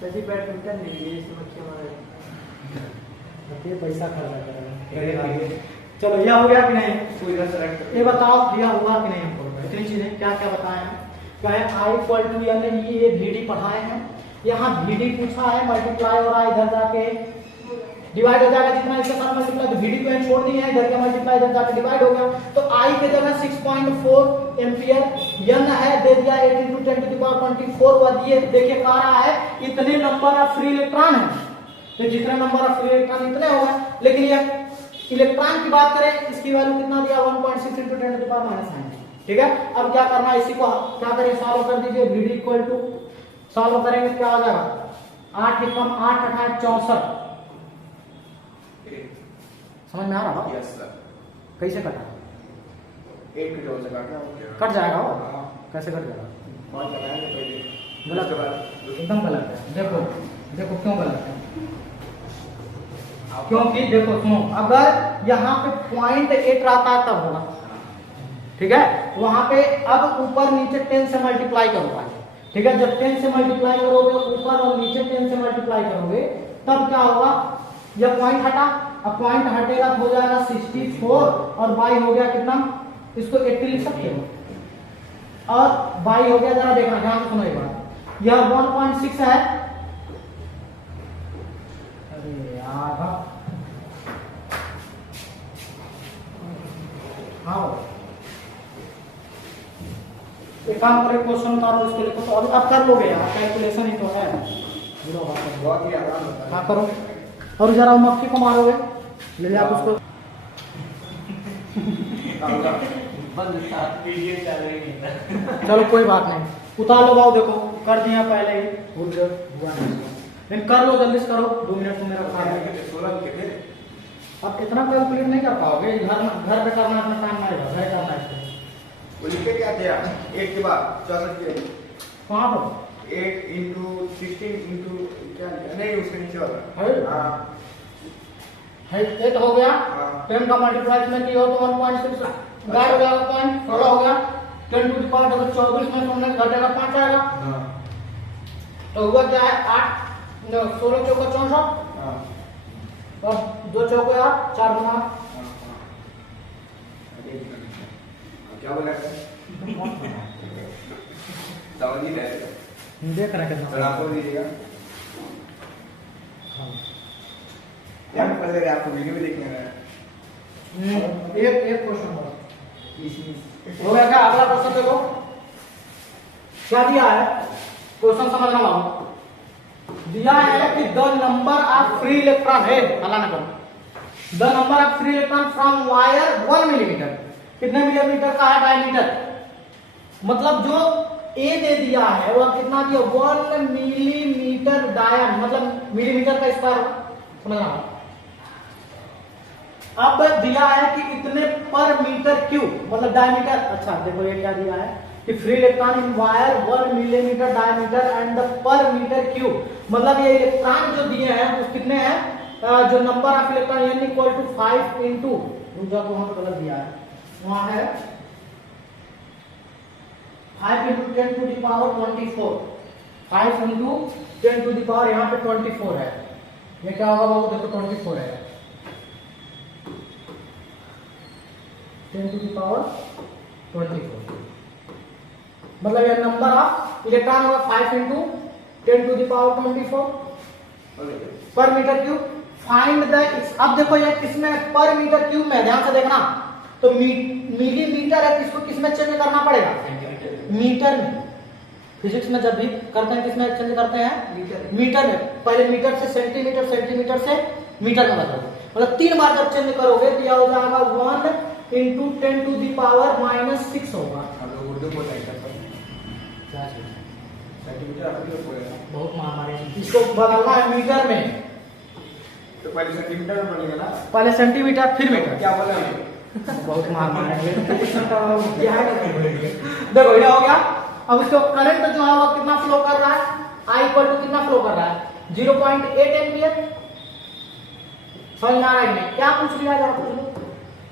सर जी बैडमिंटन नहीं है, इस मक्खी हमारा ये पैसा खर्चा करेगा। चलो यह हो गया कि नहीं, ये बताओ यह हुआ कि नहीं, हमको इतनी चीजें क्या क्या बताए हैं, क्या है I इक्वल टू ये VD पढ़ाए हैं, यहाँ VD पूछा है, मल्टीप्लाई हो रहा है, इधर जाके डिवाइड हो जाएगा, जितना इसके साथ मल्टीप्लाई, तो VD को छोड़ दिया है, इधर का मल्टीप्लाई इधर जाके डिवाइड हो गया, तो I के जगह 6.4 एम्पियर, N है दे दिया 8 × 10 टू द पावर 24, वह दिए देखिए कह रहा है इतने नंबर ऑफ फ्री इलेक्ट्रॉन है, तो जितने नंबर ऑफ फ्री इलेक्ट्रॉन इतने होगा, लेकिन ये इलेक्ट्रॉन की बात करें, इसकी वैल्यू कितना दिया 1.6 × 10 टू द पावर -9, ठीक है। अब क्या करना है, इसी को क्या करें, सॉल्व कर दीजिए, VD इक्वल टू सॉल्व करेंगे क्या हो जाएगा 8 के कम 8 8 64 समझ में आ रहा है? Yes sir. कैसे कटा 8 के जोड़ से काटना हो गया। कट जाएगा वो हाँ। कैसे कट जाएगा बहुत लगाएंगे पहले। गलत उसके बाद एकदम गलत है देखो देखो क्यों गलत है क्योंकि देखो सुनो अगर यहाँ पे पॉइंट 8 रहता है तब होगा ठीक है वहां पे अब ऊपर नीचे 10 से मल्टीप्लाई करो ठीक है जब 10 से मल्टीप्लाई करोगे ऊपर और नीचे 10 से मल्टीप्लाई करोगे तब क्या होगा यह पॉइंट हटा अब पॉइंट हटेगा तो हो जाएगा 64 और बाई हो गया कितना इसको 80 लिख सकते हो और बाई हो गया जरा देखना ध्यान से सुनो एक बार यह 1.6 है अरे यार हाँ एक काम करें क्वेश्चन उतारो इसको लिखो तो अब कर लोगे यार कैलकुलेशन ही तो है बहुत ही आसान होता है। हाँ करो और जरा मक्खी को मारोगे ले आप उसको चलो कोई बात नहीं उतार लो बाबू देखो कर दिया पहले ही भूल गए हुआ नहीं लेकिन कर लो जल्दी से करो 2 मिनट में मेरा काम है 16 के थे। अब इतना कैलकुलेट नहीं कर पाओगे घर पे करना अपना काम नहीं होगा घर करना है वो लिखे क्या थे आप 8 के बाद 64 के कहाँ पर 8 into 16 into क्या लिखा नहीं उसके नीचे है? वाला हाँ है 8 हो गया हाँ। 10 का मल्टीप्लाई में किया तो 1.6 गायब हो जाएगा पॉइंट 16 हो गया 10 टू द पावर अगर 24 में तुमने घटेगा 5 आएगा हाँ तो हुआ क्या है 8 16 चौका 64 हाँ और 2 चौके 8 4 गुना क्या बोला समझ ही रहे देख रहा है सर आपको दीजिएगा हाँ। यार पढ़ रहे आपको वीडियो भी देखने हैं एक क्वेश्चन हो गया क्या अगला क्वेश्चन देखो क्या दिया है क्वेश्चन समझना बाबू दिया है कि the number of free electron है अल्लाह ना करो the number of free electron from wire 1 millimetre कितने मिलीमीटर का है डायमीटर मतलब जो ए दे दिया है वह कितना दिया 1 मिलीमीटर डायन मतलब मिलीमीटर का स्क्वायर समझना अब दिया है कि इतने पर मीटर क्यूब मतलब डायमीटर अच्छा देखो ये क्या दिया है कि free electron in wire 1 millimetre diameter and the पर मीटर क्यूब मतलब ये इलेक्ट्रॉन जो दिए हैं वो कितने हैं जो number of electron n equal to 5 into दूसरा को वहां पे गलत दिया है वहां है 5 into 10 to the power 24 5 into 10 to the power यहाँ पे 24 है ये क्या होगा बाबू देखो 24 है 10 to the power 24 मतलब ये नंबर ऑफ इलेक्ट्रॉन होगा 5 into 10 to the power 24 पर मीटर क्यूब फाइंड द अब देखो ये किसमें पर मीटर क्यूब में ध्यान से देखना तो मिलीमीटर है इसको किसमें चेंज करना पड़ेगा मीटर में फिजिक्स में जब भी करते हैं किसमें चेंज करते हैं मीटर में पहले मीटर से सेंटीमीटर सेंटीमीटर से मीटर में बदलो मतलब 3 बार जब चेंज करोगे तो यह हो जाएगा 1 into 10 to the power -6 होगा हम लोग उर्दू बोलते हैं क्या चीज सेंटीमीटर आप लोग बोले बहुत महामारी इसको बदलना है मीटर में तो पहले सेंटीमीटर में बोलेंगे ना पहले सेंटीमीटर फिर मीटर क्या बोला बहुत महामारी क्या है देखो ये हो गया अब इसको करंट जो है वो कितना फ्लो कर रहा है I इक्वल टू कितना फ्लो कर रहा है 0.8 एम्पियर समझ में आ रहा है नहीं क्या पूछ लिया जरा पूछ लो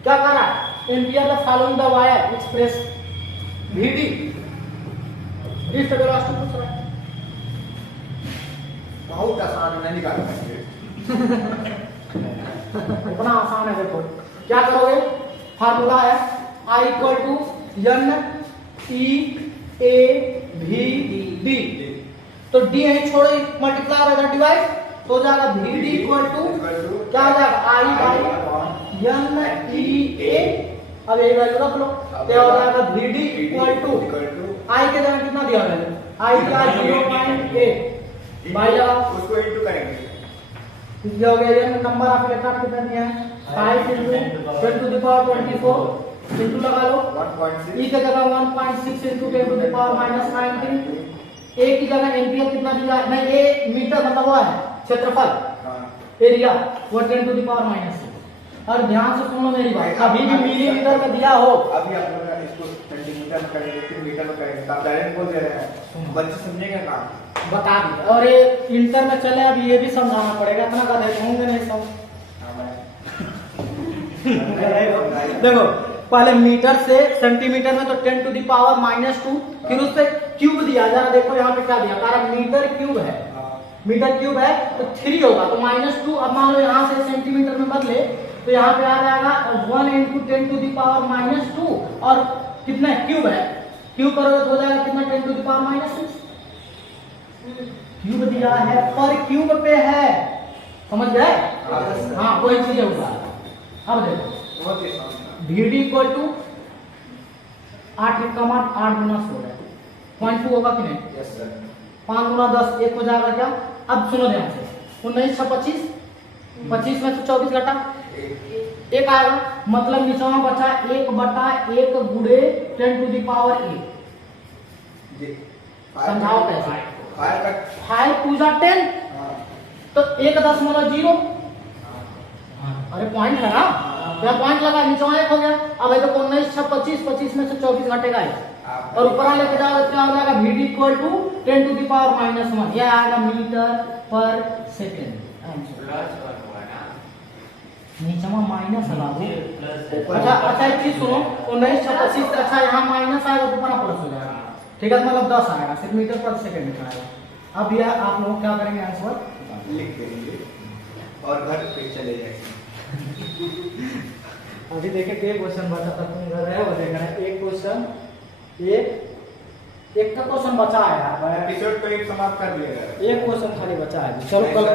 क्या कर रहा है ampere the following the wire express VD drift velocity पूछ रहा है बहुत आसान है नहीं निकाल पाएंगे इतना आसान है देखो क्या करोगे फार्मूला है I equal to N E A V D तो D यही छोड़ो मल्टीप्लाई हो जाएगा डिवाइड तो हो जाएगा VD इक्वल टू क्या हो जाएगा I by N E A अब यही वैल्यू रख लो तो हो जाएगा VD इक्वल टू I के जगह कितना दिया वैल्यू I का 0.8 बाई उसको इनटू करेंगे ये हो गया ये नंबर ऑफ इलेक्ट्रॉन कितना दिया है 5 into 10 to the power 24 into लगा लो 1.6 ई के जगह 1.6 into 10 to the power -19 ए की जगह एम्पियर कितना दिया है, नहीं ए मीटर मतलब वो है क्षेत्रफल, हाँ एरिया वो 10 टू द पावर -6। और ध्यान से सुनो मेरी बात, अभी भी मिलीमीटर में दिया हो, अभी आप लोग इसको सेंटीमीटर में करेंगे फिर मीटर में करेंगे, तो आप डायरेक्ट बोल दे रहे हैं, बच्चे समझेंगे काम। बता दी। और ये इंटर में चले, अभी ये भी समझाना पड़ेगा, इतना गधे होंगे नहीं सब। देखो पहले मीटर से सेंटीमीटर में तो 10 टू द पावर -2, फिर उस पे क्यूब दिया, जरा देखो यहाँ पे क्या दिया, कारण मीटर क्यूब है, मीटर क्यूब है तो 3 होगा, तो -2। अब मान लो यहाँ से सेंटीमीटर में बदले तो यहाँ पे आ जाएगा 1 × 10 टू द पावर -2, और कितना क्यूब है, क्यूब करोगे तो हो जाएगा कितना 10 टू द पावर -6। क्यूब दिया है पर क्यूब पे है, समझ गए? हाँ वही चीज होगा। अब देखो VD इक्वल टू 8 × 8 × 16 है, 0.2 होगा कि नहीं? Yes sir. 5 × 10 1 हो जाएगा क्या? अब सुनो ध्यान से, 19 × 25, 25 में से 24 घटा 1 आएगा, मतलब नीचे में बचा 1/1 गुणे 10 टू द पावर 1। समझाओ कैसे? 5 पूजा 10 तो 1.0, अरे पॉइंट है ना, क्या पॉइंट लगा, नीचे 1 हो गया। अब ये तो 19 × 25, 25 में से 24 घटेगा और ऊपर लेके जाओ क्या हो जाएगा, VD equal to 10 to the power -1, यह आएगा मीटर पर सेकेंड। नीचे में माइनस लगा दो। अच्छा एक चीज सुनो, 19 × 25, अच्छा यहाँ माइनस आएगा तो ऊपर प्लस हो जाएगा, ठीक है, मतलब 10 आएगा, सिर्फ मीटर पर सेकेंड में आएगा। अब यह आप लोग क्या करेंगे, आंसर लिख देंगे और घर पे चले जाएंगे। अभी देखे एक क्वेश्चन बचा था, तुम घर रहे हो देखना, एक क्वेश्चन एक का क्वेश्चन बचा है यार, एपिसोड को एक समाप्त कर दिया। एक क्वेश्चन खाली बचा है, चलो कल